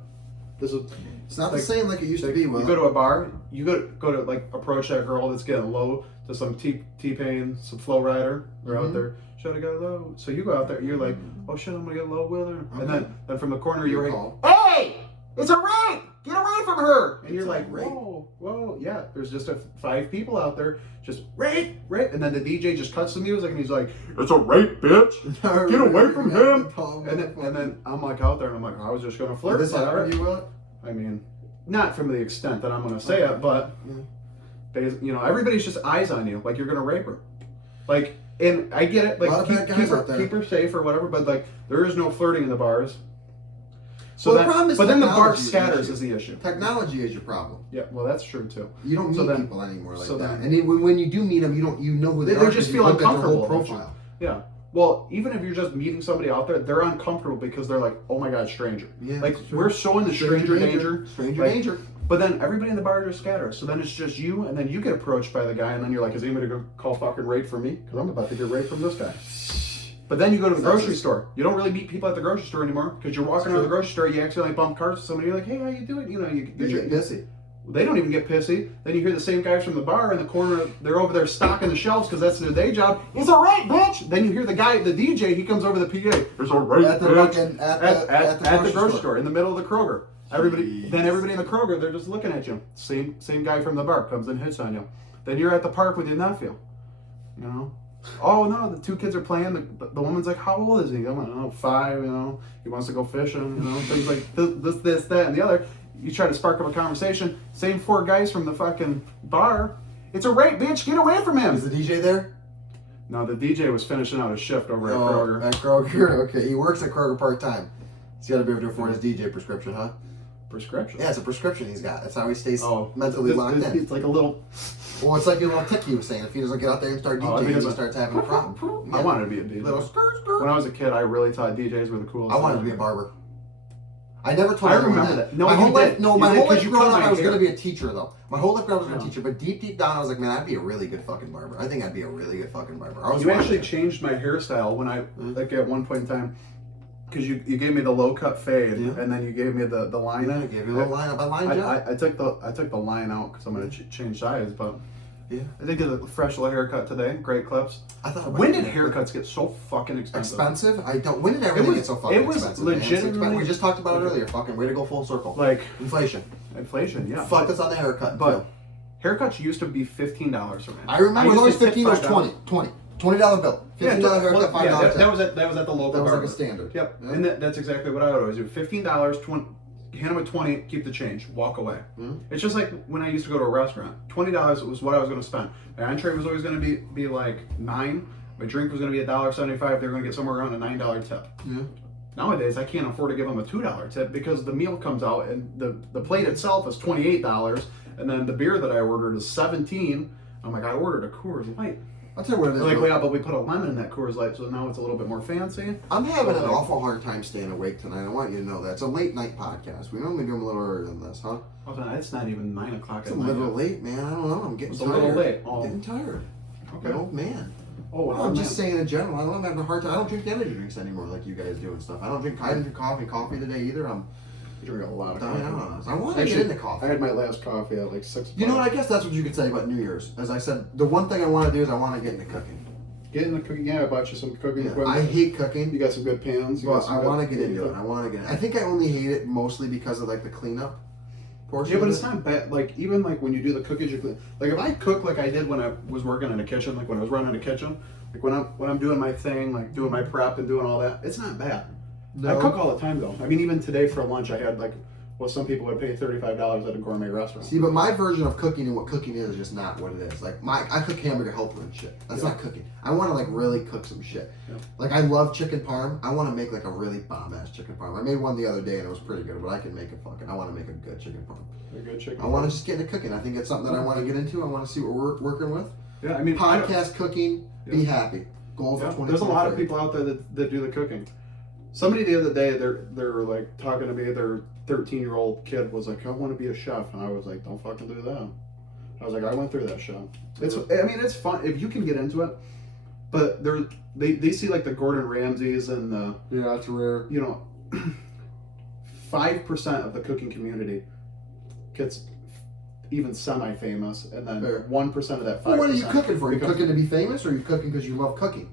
this is It's not like- the same like it used to be. Will you go to a bar, you go to like approach that girl that's getting low to some T-Pain, some Flow Rider. They're out there. Should I go low? So you go out there, you're like, oh shit, I'm gonna get low with her. And then from the corner you're like, hey, it's a rape! Get away from her! And you're It's a like, rape. whoa, yeah. There's just 5 people out there, just rape. And then the DJ just cuts the music and he's like, it's a rape, bitch. Get away from him. And then I'm like out there and I'm like, I was just gonna flirt. Did this But happen to you, Willett? I mean, not from the extent that I'm gonna say it, but everybody's just eyes on you, like you're gonna rape her. Like, and I get it, A lot like of bad guys out there. keep her safe or whatever, but like there is no flirting in the bars. So the problem is then the bar technology is the scatters issue. is the issue. Technology is your problem. Yeah, well that's true too. You don't So meet then- people anymore like so that. then- And when you do meet them, you know who they They are. just 'cause feel you looked at their uncomfortable, whole don't you? profile. Yeah. Well, even if you're just meeting somebody out there, they're uncomfortable because they're like, oh my god, stranger. Yeah, Like that's true. we're so in the stranger danger. Stranger like, danger. But then everybody in the bar just scatters. So then it's just you, and then you get approached by the guy, and then you're like, is anybody going to call fucking rape for me? Because I'm about to get raped from this guy. But then you go to the grocery store. You don't really meet people at the grocery store anymore because you're walking around the grocery store, you accidentally bump cars with somebody, you're like, hey, how you doing? You know, You get pissy. they don't even get pissy. Then you hear the same guys from the bar in the corner, they're over there stocking the shelves because that's their day job. It's a rape, bitch! Then you hear the guy, the DJ, he comes over the PA. It's a rape, At the bitch! fucking- At the grocery store, in the middle of the Kroger. Jeez. Then everybody in the Kroger, they're just looking at you. Same guy from the bar comes and hits on you. Then you're at the park with your nephew. You know? Oh no, the 2 kids are playing. The woman's like, how old is he? I don't know, 5, you know. He wants to go fishing, you know. Things like this, that, and the other. You try to spark up a conversation. Same 4 guys from the fucking bar. It's a rape, bitch. Get away from him. Is the DJ there? No, the DJ was finishing out his shift over at Kroger. At Kroger. Okay, he works at Kroger part time. He's got to be able to afford his DJ prescription, huh? prescription. Yeah, it's a prescription he's got. That's how he stays Oh, mentally locked in. It's like a little. Well, it's like your little tick he was saying. If he doesn't get out there and start DJing, he starts having a problem. I wanted to be a DJ. Little skirt. When I was a kid, I really thought DJs were the coolest. I wanted to be a barber. I never told I anyone remember that. No, my you whole life, did. no, You my did, whole 'cause life you growing cut up, my I was hair. going to be a teacher, though. My whole life growing up, I was going to Yeah. be a teacher. But deep down, I was like, man, I'd be a really good fucking barber. I think I'd be a really good fucking barber. I was You actually watching. changed my hairstyle when I, like at one point in time, because you gave me the low cut fade, Yeah. and then you gave me the line. Yeah, I gave you a little line by line job. I took the line out because I'm gonna change sides, but Yeah. I think it's a fresh little haircut today. Great clips. I thought, When did haircuts get so fucking expensive? expensive? I don't. When did everything get so fucking it was expensive? man? legitimately- We just talked about it earlier. Fucking way to go full circle. Like Inflation. inflation, yeah. Fuck us on the haircut. But too. haircuts used to be $15 for me. I remember used those to tip 15 was $5. $20 bill. $15 haircut, well, $5 yeah, tip. that was at the local That was like barber. a standard. Yep, Yeah. and that's exactly what I would always do. $15, 20, hand them a 20, keep the change, walk away. Mhm. It's just like when I used to go to a restaurant. $20 was what I was going to spend. My entree was always going to be like $9. My drink was going to be $1.75. They were going to get somewhere around a $9 tip. Yeah. Nowadays, I can't afford to give them a $2 tip because the meal comes out and the plate itself is $28, and then the beer that I ordered is $17. I'm like, I ordered a Coors Light. I'll tell you what it is. They're like, though. well, yeah, but we put a lemon in that Coors Light, so now it's a little bit more fancy. I'm having an Like- awful hard time staying awake tonight. I want you to know that. It's a late night podcast. We normally do them a little earlier than this, huh? Oh, it's not even 9 o'clock It's a at night. little late, man. I don't know. I'm getting It's a tired. little late. Oh. Getting tired. Okay. An old man. Oh, well, I'm man. just saying in general. I'm having a hard time. I don't drink energy drinks anymore like you guys do and stuff. I didn't drink coffee today either. I'm You drink a lot of dying coffee. out on this. I want to get Actually, into coffee. I had my last coffee at like 6 o'clock. You know what? I guess that's what you could say about New Year's. As I said, the one thing I want to do is I want to get into cooking. Get in the cooking. Yeah, I bought you some cooking Yeah, equipment. I hate cooking. You got some good pans. You Well, got some I good- want to get into it. I think I only hate it mostly because of like the cleanup portion. Yeah, but of it's it. not bad. Like even like when you do the cookies, like if I cook like I did when I was working in a kitchen, like when I was running a kitchen, like when I'm doing my thing, like doing my prep and doing all that, it's not bad. No. I cook all the time though. I mean, even today for lunch, I had like, well, some people would pay $35 at a gourmet restaurant. See, but my version of cooking and what cooking is just not what it is. Like I cook hamburger helper and shit. That's Yeah. not cooking. I want to like really cook some shit. Yeah. Like I love chicken parm. I want to make like a really bomb ass chicken parm. I made one the other day and it was pretty good, but I can make I want to make a good chicken parm. A good chicken. I want to just get into cooking. I think it's something that I want to get into. I want to see what we're working with. Yeah, I mean, I don't- Podcast cooking. Be happy. Goals Yeah, for 2023. there's a lot of people out there that do the cooking. Somebody the other day, they're like talking to me. Their 13-year-old kid was like, "I want to be a chef," and I was like, "Don't fucking do that." I was like, "I went through that shit." I mean, it's fun if you can get into it. But they see like the Gordon Ramsays and the Yeah, it's rare. 5% of the cooking community gets even semi-famous, and then Fair. 1% of that 5%. Well, what are you cooking for? Are you becomes- cooking to be famous, or are you cooking because you love cooking?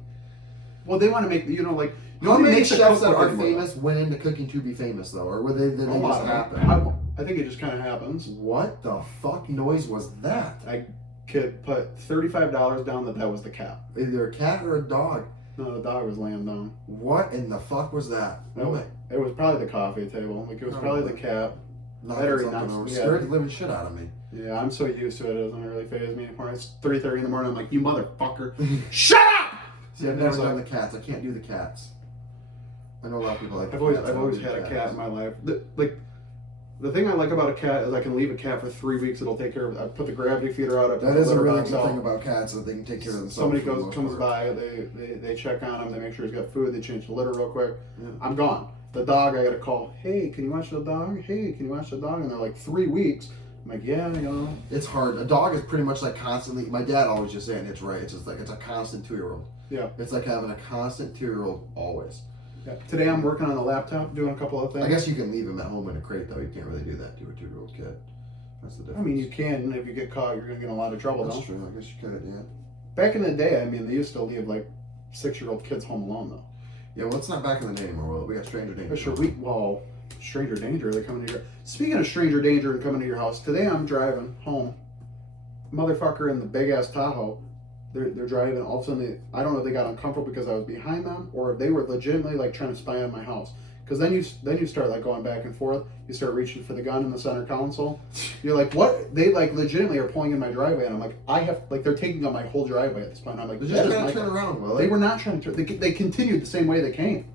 Well, they want to make like. How nobody many makes a chefs that cookbook are anymore. famous went into cooking to be famous, though, or did they A lot just of happen? them. I think it just kind of happens. What the fuck noise was that? I could put $35 down that was the cat. Either a cat or a dog. No, the dog was laying down. What in the fuck was that? It was probably the coffee table. Like it was probably the cat. Not That or something not- over. yeah. Scared the living shit out of me. Yeah, I'm so used to it. It doesn't really faze me anymore. It's 3:30 in the morning. I'm like, you motherfucker, shut up! See, I've And never it's done like- the cats. I can't do the cats. I know a lot of people like. I've the always cats. I don't always do had a cats. cat in my life. The thing I like about a cat is I can leave a cat for 3 weeks. It'll take care of. I put the gravity feeder out. I put That the is a litter really box good out. thing about cats that they can take care of themselves. Somebody for the comes most part. by, they check on him, they make sure he's got food, they change the litter real quick. Yeah. I'm gone. The dog, I gotta call. Hey, can you watch the dog? Hey, can you watch the dog? And they're like 3 weeks. I'm like, yeah, It's hard. A dog is pretty much like constantly. My dad always just saying it's right. It's just like it's a constant 2-year-old. Yeah. It's like having a constant 2-year-old always. Yeah. Today I'm working on the laptop, doing a couple of things. I guess you can leave him at home in a crate though. You can't really do that to a 2-year-old kid. That's the difference. I mean, you can. If you get caught, you're gonna get in a lot of trouble. That's Though. true. I guess you could. Yeah. Back in the day, I mean, they used to leave like 6-year-old kids home alone though. Yeah. Well, it's not back in the day anymore. Will. We got stranger danger. For sure. Stranger danger. They coming to your. Speaking of stranger danger and coming to your house, today I'm driving home. Motherfucker in the big ass Tahoe. They're driving. All of a sudden, I don't know if they got uncomfortable because I was behind them or if they were legitimately like trying to spy on my house. Because then you start like going back and forth. You start reaching for the gun in the center console. You're like, what? They like legitimately are pulling in my driveway, and I'm like, they're taking up my whole driveway at this point. I'm like, They're that just is trying my to turn around. Will They were not trying to turn. They continued the same way they came.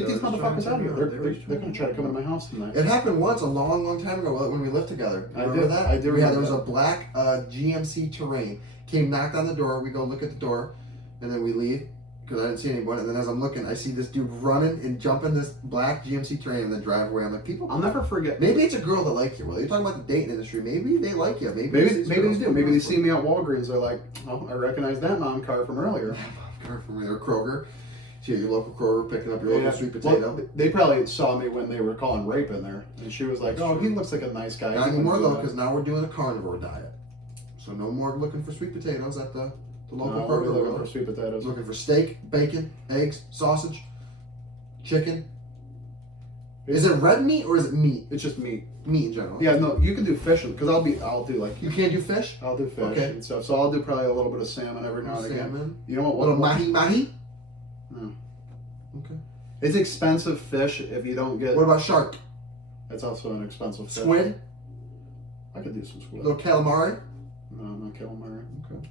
Get these They're just motherfuckers trying out of here. to- They're going to try to come into my house tonight. It happened once a long, long time ago when we lived together. I Remember did. that? I do Yeah, remember there was that. a black GMC Terrain. Came, knocked on the door. We go look at the door, and then we leave because I didn't see anyone. And then as I'm looking, I see this dude running and jumping this black GMC Terrain and then drive away. I'm like, people. I'll never forget. Maybe it's a girl that like you. Well, you're talking about the dating industry. Maybe they like you. Maybe Maybe they do. Maybe they see me at Walgreens. They're like, oh, I recognize that mom car from earlier. From your Kroger. See your local Kroger picking up your local sweet potato. Well, they probably saw me when they were calling rape in there, and she was like, That's "Oh, true. he looks like a nice guy." Not He anymore wouldn't though, do because now we're doing a carnivore diet. So no more looking for sweet potatoes at the local we're Kroger. looking We're for sweet potatoes. looking for steak, bacon, eggs, sausage, chicken. Is it red meat or is it meat? It's just meat. Meat in general. Yeah, no, you can do fish because I'll do like You can't do fish? I'll do fish Okay. and stuff. So I'll do probably a little bit of salmon every now and again. Salmon. You know what? Little mahi? No. Okay. It's expensive fish if you don't get. What about shark? It's also an expensive fish. Squid? I could do some squid. Little calamari? No, not calamari. Okay.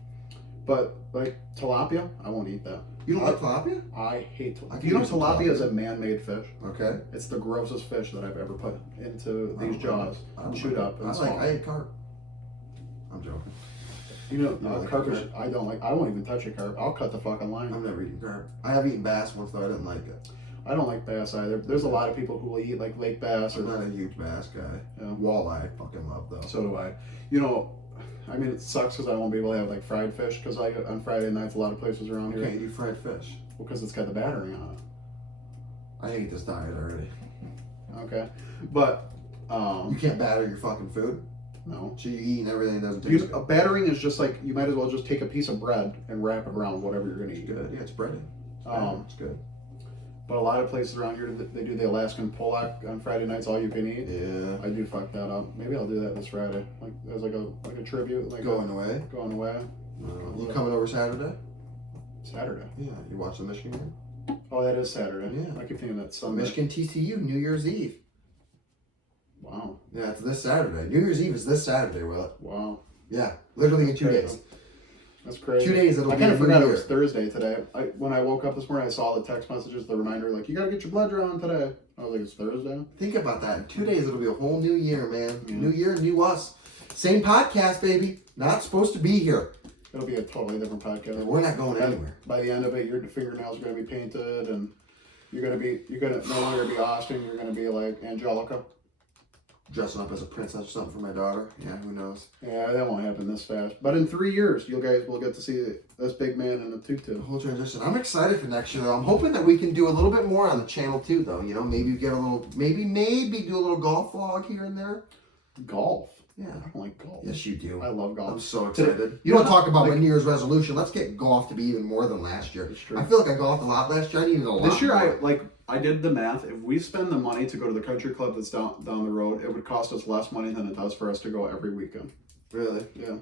But like tilapia, I won't eat that. You don't like tilapia? I hate I tilapia. can You know do some tilapia is tilapia. a man-made fish. Okay. It's the grossest fish that I've ever put into these jaws, I don't chewed like up it. and small. I ate carp. I'm joking. You know, You don't like carp is, carp? I don't like. I won't even touch a carp. I'll cut the fucking line. I've never eaten carp. I have eaten bass once though. I didn't like it. I don't like bass either. There's a lot of people who will eat like lake bass I'm or not a huge bass guy. Yeah. Walleye, I fucking love though. so do I. You know, I mean it sucks because I won't be able to have like fried fish because I on Friday nights a lot of places around You here can't eat fried fish. because it's got the battering on I hate this diet already. it. Okay, but You can't batter your fucking food. no. So you're eating everything that doesn't taste A good. battering is just like you might as well just take a piece of bread and wrap it around whatever you're gonna It's eat. good. Yeah, it's breaded. It's good. But a lot of places around here they do the Alaskan Pollock on Friday nights, all you can eat. Yeah. I do fuck that up. Maybe I'll do that this Friday, like as like a tribute, like Going away. going away You coming over Saturday? Saturday. Yeah. You watch the Michigan game? Oh, that is Saturday. Yeah. I keep thinking that's So Sunday. Michigan TCU, New Year's Eve. Wow, Yeah, it's this Saturday. New Year's Eve is this Saturday, Willett. wow, Yeah, literally in 2 Crazy. days. that's crazy. 2 days it'll I be kind a of new forgot it year. was Thursday today. When I woke up this morning, I saw the text messages, the reminder, like you gotta get your blood drawn today. I was like, it's Thursday. Think about that. In 2 days it'll be a whole new year, man. Yeah. New year, new us. Same podcast, baby. Not supposed to be here. It'll be a totally different podcast. We're not going anywhere. By the end of it, your fingernails are gonna be painted, and you're gonna no longer be Austin. You're gonna be like Angelica. Dressing up as a princess or something for my daughter. Yeah, who knows? Yeah, that won't happen this fast. But in 3 years, you guys will get to see this big man in a The tutu. whole transition. I'm excited for next year though. I'm hoping that we can do a little bit more on the channel too though. You know, maybe get a little maybe do a little golf vlog here and there. Golf. Yeah. I don't like golf. Yes you do. I love I'm golf. so excited. You know, don't talk about my like- New Year's resolution. Let's get golf to be even more than last year. It's true. I feel like I golfed a lot last year. I needed a lot This year, more. I did the math. If we spend the money to go to the country club that's down the road, it would cost us less money than it does for us to go every weekend. Really? Yeah,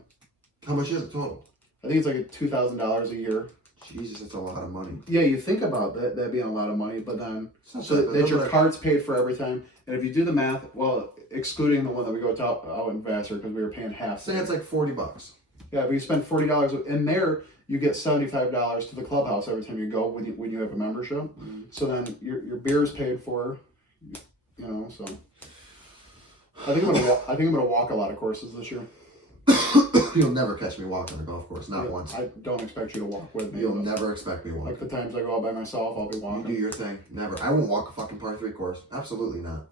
How much is it total? I think it's like $2,000 a year. Jesus, that's a lot of money. Yeah, you think about that being a lot of money, but then It's not so bad, that your but- cart's paid for every time. And if you do the math, well, excluding the one that we go to out in Vassar because we were paying half. Say it's like $40. Yeah, but you spend $40 in there. You get $75 to the clubhouse every time you go when you have a membership. Mm. So then your beer is paid for. You know, so I think I'm gonna walk a lot of courses this year. You'll never catch me walking on a golf course, not Yeah, once. I don't expect you to walk with me. You'll but, never expect me to walk. like the times I go out by myself, I'll be You walking. do your thing. Never. I won't walk a fucking par 3 course. Absolutely not.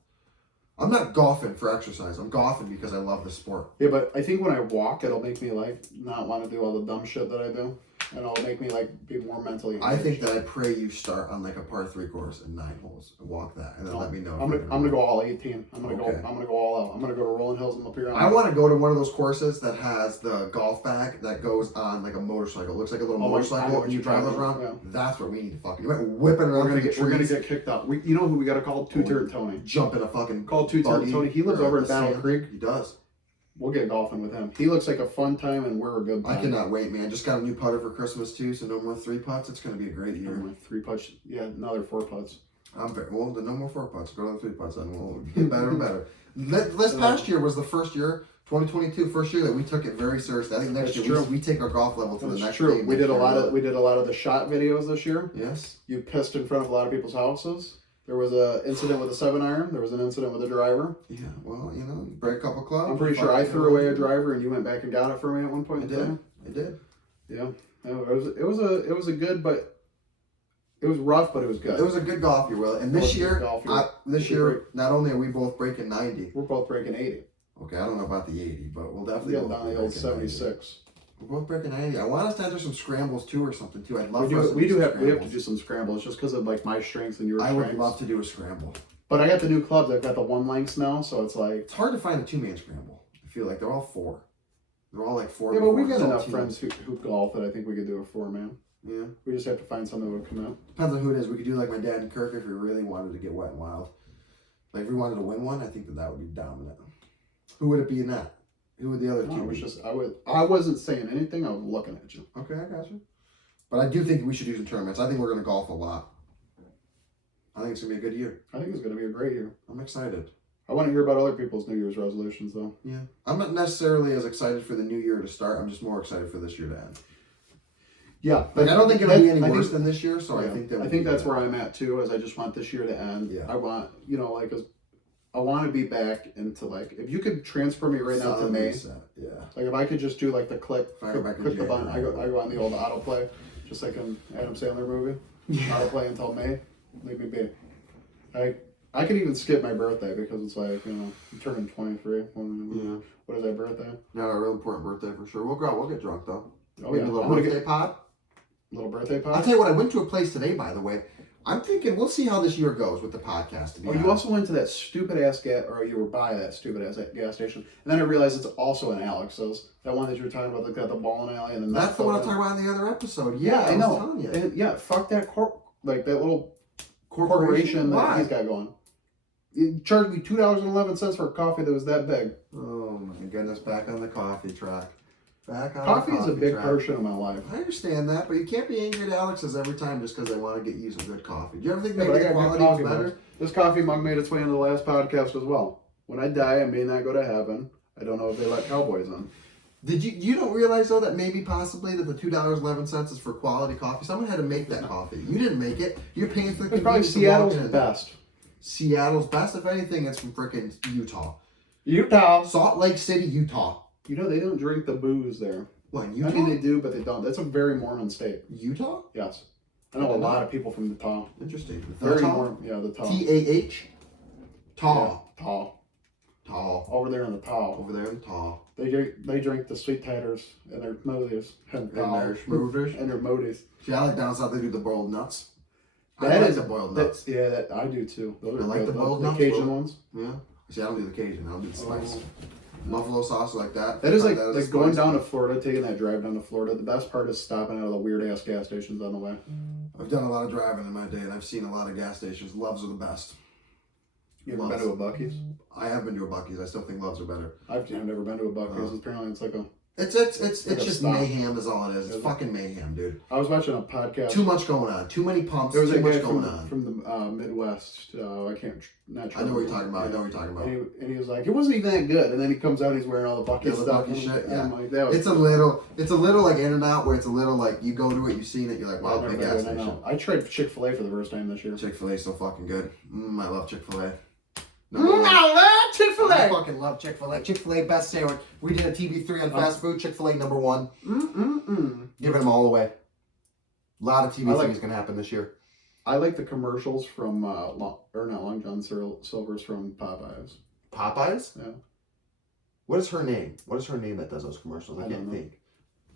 I'm not golfing for exercise. I'm golfing because I love the sport. Yeah, but I think when I walk, it'll make me like not want to do all the dumb shit that I do, and it'll make me like be more mentally. I think engaged. that I pray you start on like a par 3 course in 9 holes and walk that, and then No, let me know. I'm gonna go all 18. I'm gonna Okay. go all out. I'm gonna go to Rolling Hills and Lapeer. I want to go to one of those courses that has the golf bag that goes on like a motorcycle. It looks like a little Oh, I know motorcycle, what and you you're drive those talking around. about, That's what we need to fucking. You might whip it around. We're gonna trees, get kicked out. You know who we gotta call? Two Turret Tony. jump in a fucking. Call Two Turret buggy Tony. He lives or over in the Battle sand. Creek. He does. We'll get golfing with him. He looks like a fun time, and we're a good time. I cannot wait, man. Just got a new putter for Christmas too, so no more 3 putts. It's gonna be a great year. My 3 putts. Yeah, another 4 putts. I'm very well. No more 4 putts. Go to the 3 putts, and we'll get better and better. This past year was the first year, 2022, first year that we took it very seriously. I think next That's year true. we take our golf level to the That's next true. game We next did a year. lot of the shot videos this year. Yes. You pissed in front of a lot of people's houses. There was an incident with a 7-iron. There was an incident with a driver. Yeah, well, you know, you break a couple clubs. I'm pretty sure I threw away a driver and you went back and got it for me at one point in time. I did. Yeah. It was a good, but it was rough, but it was good. It was a good golf year, Will. And this year, not only are we both breaking 90. We're both breaking 80. Okay, I don't know about the 80, but we'll definitely Get down the old 76. We're both breaking 90. I want us to enter some scrambles too or something too. I'd love We have to do some scrambles just because of like my strengths and your strengths. I would love to do a scramble. But I got the new clubs. I've got the 1 lengths now, so it's like it's hard to find a 2-man scramble. I feel like they're all 4. They're all like 4. Yeah, but we've got enough friends who golf that I think we could do a 4-man. Yeah. We just have to find something that would come out. Depends on who it is. We could do like my dad and Kirk if we really wanted to get wet and wild. Like if we wanted to win one, I think that would be dominant. Who would it be in that? Who would the other two be? I wasn't saying anything. I was looking at you. Okay, I got you. But I do think we should do some tournaments. I think we're going to golf a lot. I think it's going to be a good year. I think it's going to be a great year. I'm excited. I want to hear about other people's New Year's resolutions, though. Yeah. I'm not necessarily as excited for the new year to start. I'm just more excited for this year to end. Yeah. Like, I don't think it'll be any worse than this year, so yeah, I think that's where I'm at, too, is I just want this year to end. Yeah. I want, I want to be back into, like, if you could transfer me right now to May. Yeah. Like, if I could just do, like, the click the button, I go on the old autoplay, just like in Adam Sandler movie. Autoplay until May. Leave me be. I could even skip my birthday because it's like, I'm turning 23. Yeah. What is that birthday? Yeah, a real important birthday for sure. We'll go out. We'll get drunk, though. Oh, yeah. A little birthday pod. Little birthday pod? I'll tell you what, I went to a place today, by the way. I'm thinking we'll see how this year goes with the podcast. You also went to that stupid ass you were by that stupid ass gas station, and then I realized it's also in Alex's. That one that you were talking about, got the bowling alley, and then that's the one I was talking about in the other episode. Yeah, I know. was telling you. And yeah, fuck that that little corporation that he's got going. He charged me $2.11 for a coffee that was that big. Oh my goodness! Back on the coffee track. Coffee is a big portion of my life. I understand that, but you can't be angry at Alex's every time just because they want to get you some good coffee. Do you ever think maybe the quality is better? Mugs. This coffee mug made its way into the last podcast as well. When I die, I may not go to heaven. I don't know if they let cowboys in. Did you don't realize though that maybe possibly that the $2.11 is for quality coffee? Someone had to make that coffee. You didn't make it. You're paying for the It's probably Seattle's best. Seattle's best, if anything, it's from frickin' Utah. Salt Lake City, Utah. They don't drink the booze there. What, in Utah? I mean, they do, but they don't. That's a very Mormon state. Utah? Yes. I know a lot of people from the Taw. Interesting. Very Mormon. Yeah, the Taw. T-A-H? Taw. Yeah, Taw. Taw. Over there in the Taw. Over there in the Taw. They drink the sweet taters and their smoothies. And their smoothies. And their moodies. See, I like down south they do the boiled nuts. I like the boiled nuts. I do too. Those I like the boiled nuts. The Cajun ones. Yeah. See, I don't do the Cajun. I don't do the spice. Buffalo sauce like that. That is like going down to Florida, taking that drive down to Florida. The best part is stopping out of the weird ass gas stations on the way. I've done a lot of driving in my day, and I've seen a lot of gas stations. Loves are the best. You ever been to a Buc-ee's? I have been to a Buc-ee's. I still think Loves are better. I've never been to a Buc-ee's. Apparently, it's like a. It's just stop. mayhem is all it is. It's fucking mayhem, dude. I was watching a podcast. Too much going on. Too many pumps. There was too a much guy going on. from the Midwest. I can't. I know what you're talking about. I know what you're talking about. And he was like, it wasn't even that good. And then he comes out, he's wearing all the Buc-ee's stuff. Shit, yeah. Like, it's a little like In-N-Out, where it's a little like you go to it, you've seen it, you're like, wow, big gas station. I tried Chick-fil-A for the first time this year. Chick-fil-A so fucking good. I love Chick-fil-A. I love Chick-fil-A. I fucking love Chick-fil-A. Chick-fil-A best sandwich. We did a TV3 on fast food. Chick-fil-A #1. Giving them all away. A lot of TV things gonna happen this year. I like the commercials from not Long John Silver's from Popeyes. Popeyes? Yeah. What is her name? What is her name that does those commercials? I can't know. think.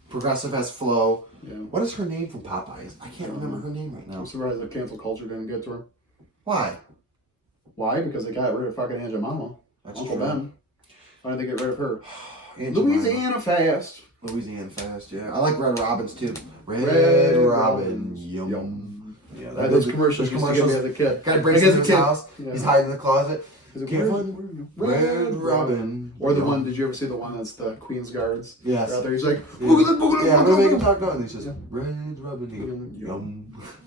Progressive has Flo. Yeah. What is her name from Popeyes? I can't remember her name right now. I'm surprised the cancel culture didn't get to her. Why? Why? Because they got rid of fucking Aunt Jemima. That's Uncle true. Ben. Why didn't they get rid of her? Louisiana Fast. Louisiana Fast, yeah. I like Red Robins too. Red Robin, Robins, yum. Yeah, those commercials used to give me as a kid. Guy breaks into his house. Yeah. He's hiding in the closet. Red Robin. Or the one, did you ever see the one that's the Queen's Guards? Yes. They're out there, he's like, yeah, we make him talk about it. He says, Red Robin, yum.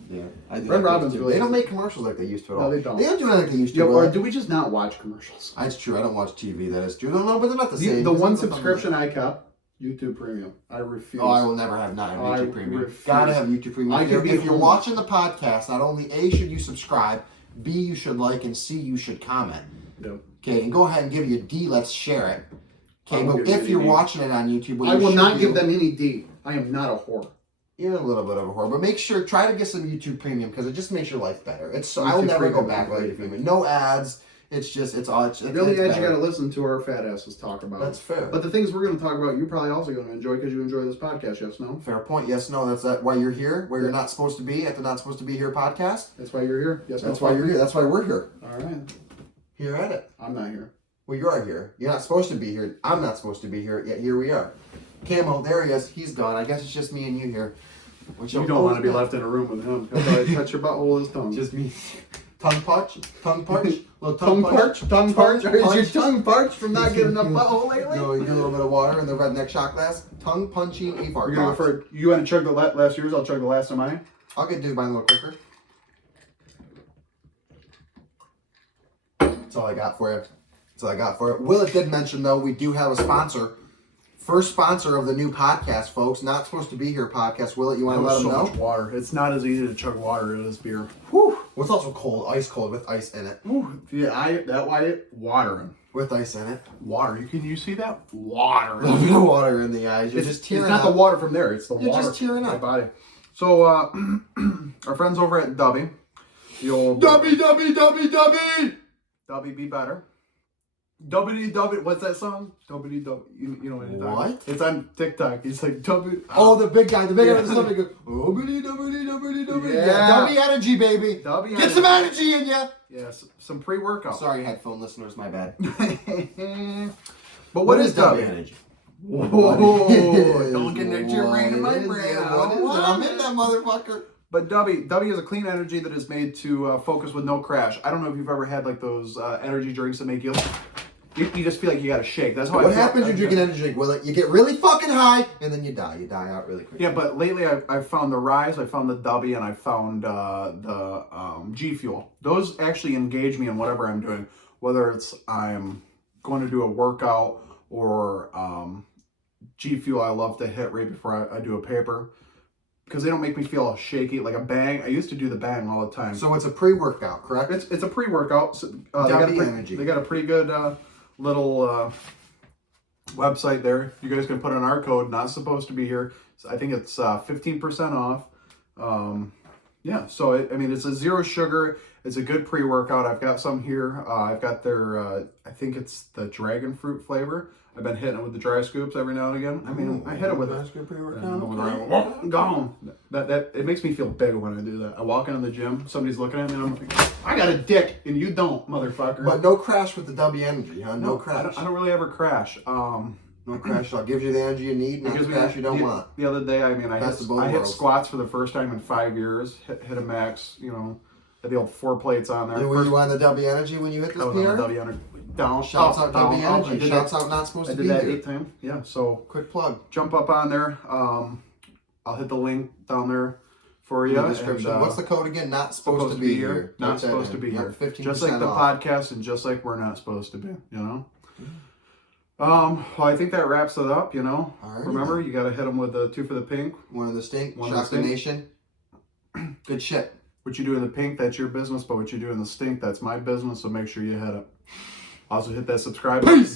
Yeah. Red Robin's really. They don't make commercials like they used to at all. No, they don't. They don't do it like they used to. Yeah, or do we just not watch commercials? That's true. I don't watch TV. That is true. No, but they're not the same. The one subscription I kept, YouTube Premium. I refuse. Oh, I will never have YouTube Premium. Refuse. Gotta have YouTube Premium. If you're watching the podcast, not only A, should you subscribe, B, you should like, and C, you should comment. Yep. Okay, and go ahead and give you a D, let's share it. I Okay, won't but give you if you're any D. watching it on YouTube, what I you will should not do- give them any D. I am not a whore. You're a little bit of a whore, but make sure, try to get some YouTube Premium because it just makes your life better. It's I will YouTube never go Premium back is to great. YouTube Premium. No ads. It's just, it's all, it's The only it's ads you better. got to listen to our fat asses talk about. That's fair. But the things we're going to talk about, you're probably also going to enjoy because you enjoy this podcast, yes, no? Fair point. Yes, no, that's why you're here, where you're not supposed to be at the Not Supposed to Be Here podcast. That's why you're here. Yes, That's no? why you're here. That's why we're here. All right. Here at it. I'm not here. Well, you are here. You're not supposed to be here. I'm not supposed to be here, yet here we are. Camo, there he is. He's gone. I guess it's just me and you here. Which You don't want to be left in a room with him. He'll probably touch your butthole with his tongue. Just me. Tongue punch? Tongue punch? Little tongue parch? Tongue parch? Or is your punch. tongue parched from not getting enough butthole lately? No, you get a little bit of water in the redneck shot glass. Tongue punching a fart You're going to go box. for, you want to chug the last yours? I'll chug the last of mine. I'll get do mine a little quicker. That's all I got for you. That's all I got for you. Willett did mention, though, we do have a sponsor. First sponsor of the new podcast, folks. Not Supposed to Be Here podcast. Willett, you want to let them so know? much water. It's not as easy to chug water as beer. Whew. Well, it's also cold. Ice cold with ice in it. Ooh, yeah, that why watering. With ice in it. Water. You see that? A Water. little bit of water in the eyes. You're just tearing It's not up. the water from there. It's the You're water. just tearing from my up. body. So, our friends over at Dubby. The old Dubby. Dubby Be Better. Dubby. What's that song? Dubby. You know what it's What? It's on TikTok. He's like Dubby. Oh, the big guy. The big guy Yeah. with the stomach goes, Dubby. Yeah. Yeah, Dubby energy, baby. Dubby Get some energy in ya. Yes, some pre-workout. Sorry, headphone listeners, my bad. But what is Dubby? energy? Whoa! Don't get that gym brain in my What is brain. it? I What don't is it? want I'm it. in that motherfucker. But Dubby is a clean energy that is made to focus with no crash. I don't know if you've ever had like those energy drinks that make you just feel like you got to shake. That's how I What feel. happens when you drink an energy drink? Well, you get really fucking high, and then you die. You die out really quick. Yeah, but lately I've found the Rise, I found the Dubby, and I found the G Fuel. Those actually engage me in whatever I'm doing, whether it's I'm going to do a workout or G Fuel. I love to hit right before I do a paper because they don't make me feel shaky like a bang. I used to do the bang all the time. So it's a pre-workout, correct? It's a pre-workout. So, Dubby Energy. They got a pretty good little website there. You guys can put in our code. Not supposed to be here. So I think it's 15% off. Yeah. So it's a zero sugar. It's a good pre-workout. I've got some here. I've got their. I think it's the dragon fruit flavor. I've been hitting it with the dry scoops every now and again. I hit it with it. That's good pre-workout. Gone. That it makes me feel big when I do that. I walk into the gym, somebody's looking at me, and I'm like, I got a dick, and you don't, motherfucker. But no crash with the Dubby energy, huh? No crash. I don't really ever crash. No crash at all. Gives you the energy you need, not the crash you don't want. The other day, I Best of both hit worlds. squats for the first time in 5 years. Hit a max. Had the old 4 plates on there. And were you on the Dubby energy when you hit this I was on the PR? W under down. Shouts out down, Dubby up. I energy. did Shouts that- out not supposed I to did be that here. 8 times. Yeah. So Quick plug. jump up on there. I'll hit the link down there for you. In the description. and, What's the code again? Not supposed to be here. Not Type that supposed to in. be here. 15% Just like the off. podcast and just like we're not supposed to be, Well, I think that wraps it up, Alrighty Remember, then. you got to hit them with the 2 for the pink. One of the stink. One of the Shock the stink. nation. Good shit. What you do in the pink, that's your business, but what you do in the stink, that's my business, so make sure you hit it. Also hit that subscribe button.